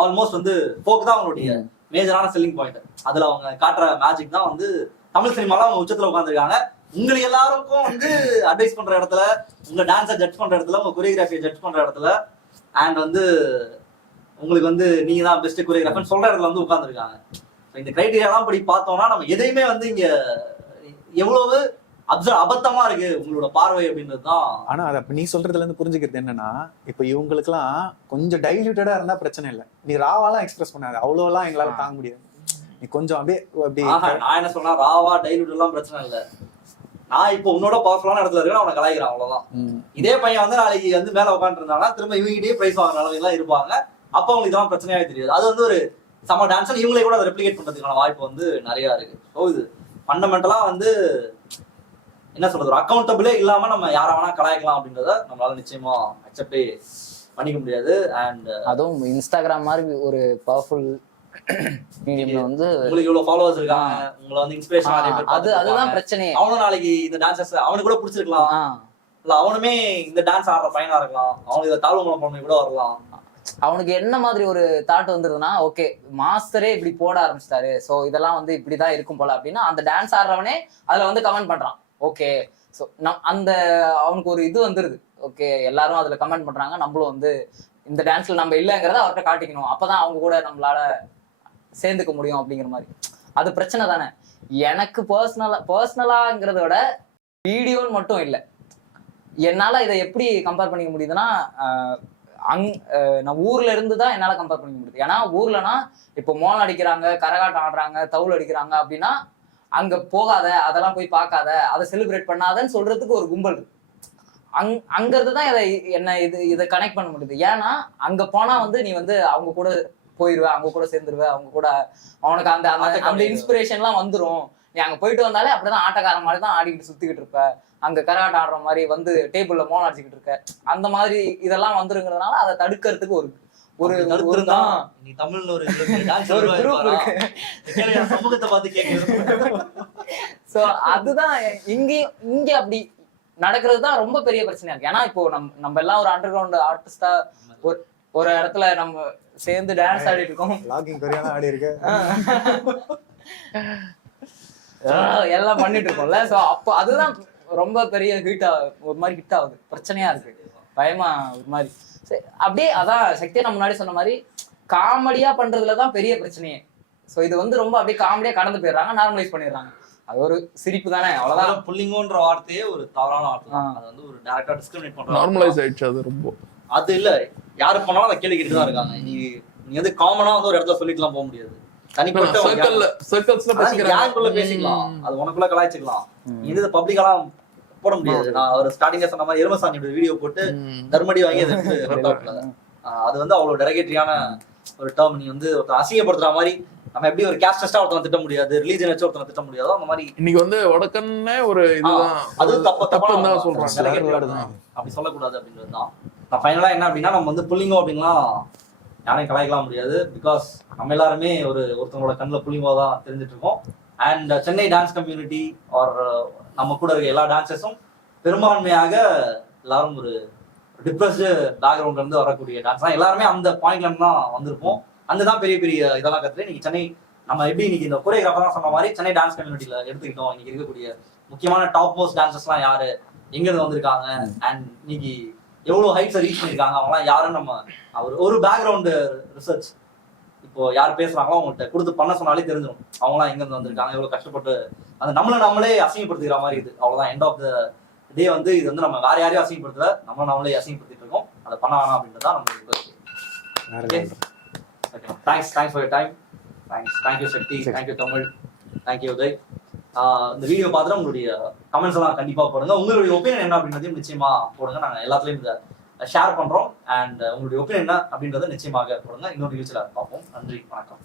ஆல்மோஸ்ட் வந்து ஃபோக் தான் அவங்களுடைய மேஜரான செல்லிங் பாயிண்ட். அதுல அவங்க காட்டுற மேஜிக் தான் வந்து தமிழ் சினிமால அவங்க உச்சத்துல உட்காந்துருக்காங்க. உங்களுக்கு எல்லாருக்கும் வந்து அட்வைஸ் பண்ற இடத்துல, உங்க டான்ஸை ஜட்ஜ் பண்ற இடத்துல, உங்க கொரியோகிராஃபியை ஜட்ஜ் பண்ற இடத்துல, அண்ட் வந்து உங்களுக்கு வந்து நீங்க தான் பெஸ்ட் கொரியோகிராஃபர் சொல்ற இடத்துல வந்து உட்காந்துருக்காங்க. இந்த கிரைட்டீரியாலாம் படி பார்த்தோம்னா நம்ம எதையுமே வந்து இங்க எவ்வளவு அபத்தமா இருக்கு உங்களோட பார்வை அப்படின்றது தான். ஆனா அதை நீ சொல்றதுல இருந்து புரிஞ்சுக்கிறது என்னன்னா, இப்ப இவங்களுக்கு எல்லாம் கொஞ்சம் டைல்யூட்டடா இருந்தா பிரச்சனை இல்லை. நீ ராவாலாம் எக்ஸ்பிரஸ் பண்ணாது, அவ்வளவு எல்லாம் எங்களால தாங்க முடியாது. நீ கொஞ்சம் அப்படியே நான் என்ன சொன்னா ராவா டைல்யூட் எல்லாம் பிரச்சனை இல்லை. நான் இப்போ உன்னோட பவர்ஃபுல்லான இடத்துல இருக்கேன், அவனை கலாய்க்கிறான், அவ்வளவுதான். இதே பையன் வந்து நாளைக்கு வந்து மேல உட்காந்துட்டு இருந்தாங்கன்னா திரும்ப இவங்ககிட்டயே பிரைஸ் வாங்குற அளவுக்கு இருப்பாங்க. அப்ப அவங்களுக்கு இதெல்லாம் பிரச்சனையாவே தெரியாது. அது வந்து ஒரு சம டான்ஸர் இவங்களே கூட அதை ரெப்ளிகேட் பண்றதுக்கான வாய்ப்பு வந்து நிறைய இருக்கு. ஸோ இது ஃபண்டமெண்டலா வந்து என்ன சொல்றது, ஒரு அக்கௌண்டபிளே இல்லாம நம்ம யாரை வேணா கலாய்க்கலாம் அப்படின்றத நம்மளால நிச்சயமா அக்செப்டே பண்ணிக்க முடியாது. அண்ட் அதுவும் இன்ஸ்டாகிராம் மாதிரி ஒரு பவர்ஃபுல் மீடியம்ல வந்து உங்களுக்கு இவ்வளவு ஃபாலோவர்ஸ் இருக்காங்க, உங்களை வந்து இன்ஸ்பிரேஷன் அதுதான் பிரச்சனை. அவனும் நாளைக்கு இந்த டான்சர்ஸ் அவனுக்கு கூட பிடிச்சிருக்கலாம், இல்ல அவனுமே இந்த டான்ஸ் ஆடுற பையனா இருக்கலாம், அவனுக்கு இதை தாழ்வு பண்ணி கூட வரலாம். அவனுக்கு என்ன மாதிரி ஒரு தாட் வந்துருதுன்னா, ஓகே மாஸ்டரே இப்படி போட ஆரம்பிச்சிட்டாரு, சோ இதெல்லாம் வந்து இப்படிதான் இருக்கும் போல அப்படின்னா அந்த டான்ஸ் ஆடுறவனே அதுல வந்து கமெண்ட் பண்றான். ஓகே சோ அந்த அவனுக்கு ஒரு இது வந்துருது. ஓகே எல்லாரும் அதுல கமெண்ட் பண்றாங்க, நம்மளும் வந்து இந்த டான்ஸ்ல நம்ம இல்லைங்கிறத அவர்கிட்ட காட்டிக்கணும், அப்பதான் அவங்க கூட நம்மளால சேர்ந்துக்க முடியும் அப்படிங்கிற மாதிரி. அது பிரச்சனை தானே. எனக்கு பர்சனலாங்கிறத விட வீடியோன்னு மட்டும் இல்லை, என்னால இதை எப்படி கம்பேர் பண்ணிக்க முடியுதுன்னா, நான் ஊர்ல இருந்து தான் என்னால கம்பேர் பண்ணிக்க முடியுது. ஏன்னா ஊர்லனா இப்போ மோளம் அடிக்கிறாங்க, கரகாட்டம் ஆடுறாங்க, தவுள் அடிக்கிறாங்க அப்படின்னா அங்க போகாத, அதெல்லாம் போய் பார்க்காத, அதை செலிப்ரேட் பண்ணாதன்னு சொல்றதுக்கு ஒரு கும்பல் இருக்கு. அங்க இருந்துதான் இதை கனெக்ட் பண்ண முடியுது. ஏன்னா அங்க போனா வந்து நீ வந்து அவங்க கூட போயிருவ, அவங்க கூட சேர்ந்துருவ, அவங்க கூட அவனுக்கு அந்த அந்த இன்ஸ்பிரேஷன் எல்லாம் வந்துரும். நீ அங்க போயிட்டு வந்தாலே அப்படிதான் ஆட்டக்காரன் மாதிரி தான் ஆடிக்கிட்டு சுத்திக்கிட்டு இருப்ப, அங்க கரகாட்டம் ஆடுற மாதிரி வந்து டேபிள்ல மோளம் அடிச்சுக்கிட்டு இருக்க, அந்த மாதிரி இதெல்லாம் வந்துருங்கிறதுனால அதை தடுக்கிறதுக்கு ஒரு நீ தமிழ்ல ஒரு குரூப் இருக்கு, சமூகத்தை பார்த்து கேட்கிறது. சோ அதுதான் இங்க அப்படி நடக்கிறது தான் ரொம்ப பெரிய பிரச்சனையா இருக்கு. ஏன்னா இப்போ நம்ம எல்லாம் ஒரு அண்டர் கிரவுண்ட் ஆர்டிஸ்டா ஒரு இடத்துல நம்ம சேர்ந்து டான்ஸ் ஆடிட்டு இருக்கோம், ஆடி இருக்கு, எல்லாம் பண்ணிட்டு இருக்கோம்ல. சோ அப்போ அதுதான் ரொம்ப பெரிய ஒரு மாதிரி ஹிட் ஆகுது, பிரச்சனையா இருக்கு, பயமா ஒரு மாதிரி. அப்படியே அதான் சக்தியா நம்ம முன்னாடி சொன்ன மாதிரி காமெடியா பண்றதுலதான் பெரிய பிரச்சனையே. சோ இது வந்து ரொம்ப அப்படியே காமெடியா கடந்து போயிடுறாங்க, நார்மலைஸ் பண்ணிடுறாங்க. அது ஒரு சிரிப்பு தானே, அவ்வளவுதான். புல்லிங்கோன்ற வார்த்தையே ஒரு தவறான வார்த்தை தான். அது வந்து ஒரு டைரக்டா டிஸ்கிரிமினேட் பண்ற நார்மலைஸ் ஆயிடுச்சு. அது ரொம்ப அது இல்ல, யாரு பண்ணாலும் அந்த கேள்வி கேட்டு தான் இருக்காங்க. நீ வந்து காமனா வந்து ஒரு இடத்துல சொல்லிட்டுலாம் போக முடியாது. தனிப்பட்ட சர்க்கிள்ஸ்ல பேசிக்கலாம், அது உனக்குள்ள கலாய்ச்சிக்கலாம். இது பப்ளிக்கெல்லாம் போட முடியாது. நான் ஒரு ஸ்டார்டிங்ல சொன்ன மாதிரி எருமசாமி வீடியோ போட்டு தர்மடி வாங்கி அது வந்து அவ்வளவு டெரகேட்டரியான ஒரு டேர்ம். நீ வந்து ஒருத்தர் அசிங்கப்படுத்துற மாதிரி நம்ம எப்படி ஒரு கேஸ்டா ஒருத்தர் திட்ட முடியாது, ரிலீஜன் வச்சு ஒருத்தர் திட்ட முடியாதோ அந்த மாதிரி இன்னைக்கு வந்து வடக்கன்னே ஒரு இதுதான், அது தப்பு தான் சொல்றாங்க. அப்படி சொல்லக்கூடாது அப்படின்றதுதான். நான் ஃபைனலா என்ன அப்படின்னா, நம்ம வந்து புல்லிங்கோ அப்படின்லாம் யாரையும் கலாய்க்கலாம் முடியாது. பிகாஸ் நம்ம எல்லாருமே ஒருத்தவங்களோட கண்ணில் புல்லிங்கோ தான் தெரிஞ்சிட்டு இருக்கோம். And Chennai dance community are நம்ம கூட இருக்க எல்லா டான்சர்ஸும் பெரும்பான்மையாக எல்லாரும் ஒரு டிப்ரெஸ்டு பேக்ரவுண்ட்ல இருந்து வரக்கூடிய டான்ஸ் தான். எல்லாருமே அந்த பாயிண்ட்ல இருந்து தான் வந்திருப்போம். அந்த தான் பெரிய பெரிய இதெல்லாம் கற்றுட்டு இன்னைக்கு சென்னை நம்ம எப்படி இன்னைக்கு இந்த கோரியோகிராஃபர் தான் சொன்ன மாதிரி சென்னை டான்ஸ் கம்யூனிட்டியில எடுத்துக்கிட்டோம். இன்னைக்கு இருக்கக்கூடிய முக்கியமான டாப் மோஸ்ட் டான்சர்ஸ்லாம் யாரு, எங்கிருந்து வந்திருக்காங்க, அண்ட் இன்னைக்கு எவ்வளவு ஹைட்ஸை ரீச் பண்ணிருக்காங்க, அவங்கலாம் யாருன்னு நம்ம ஒரு பேக்ரவுண்டு ரிசர்ச் இப்போ யார் பேசுறாங்களோ அவங்கள்ட்ட கொடுத்து பண்ண சொன்னாலே தெரிஞ்சிடும் அவங்களாம் எங்க இருந்து வந்திருக்காங்க, எவ்வளவு கஷ்டப்பட்டு அந்த நம்மளே அசிங்கப்படுத்திக்கிற மாதிரி இது. அவ்வளவுதான், எண்ட் ஆஃப் த டே வந்து இது வந்து நம்ம வேற யாரையும் அசிங்கப்படுத்தல, நம்மளே அசிங்கப்படுத்திட்டு இருக்கோம். அதை பண்ண வேணாம் அப்படின்றதான் நம்ம. Thanks for your time. Thank you Sakthi, thank you Tamil, thank you Uday. இந்த வீடியோ பார்த்துட்டு உங்களுடைய கமெண்ட்ஸ் எல்லாம் கண்டிப்பா போடுங்க. உங்களுடைய ஒப்பீனியன் என்ன அப்படின்றதையும் நிச்சயமா போடுங்க. நாங்கள் எல்லாத்துலயும் இதை ஷேர் பண்றோம். அண்ட் உங்களுடைய ஒப்பீனியன் என்ன அப்படின்றத நிச்சயமாக போடுங்க. இன்னொரு நிகழ்ச்சியில பார்ப்போம். நன்றி, வணக்கம்.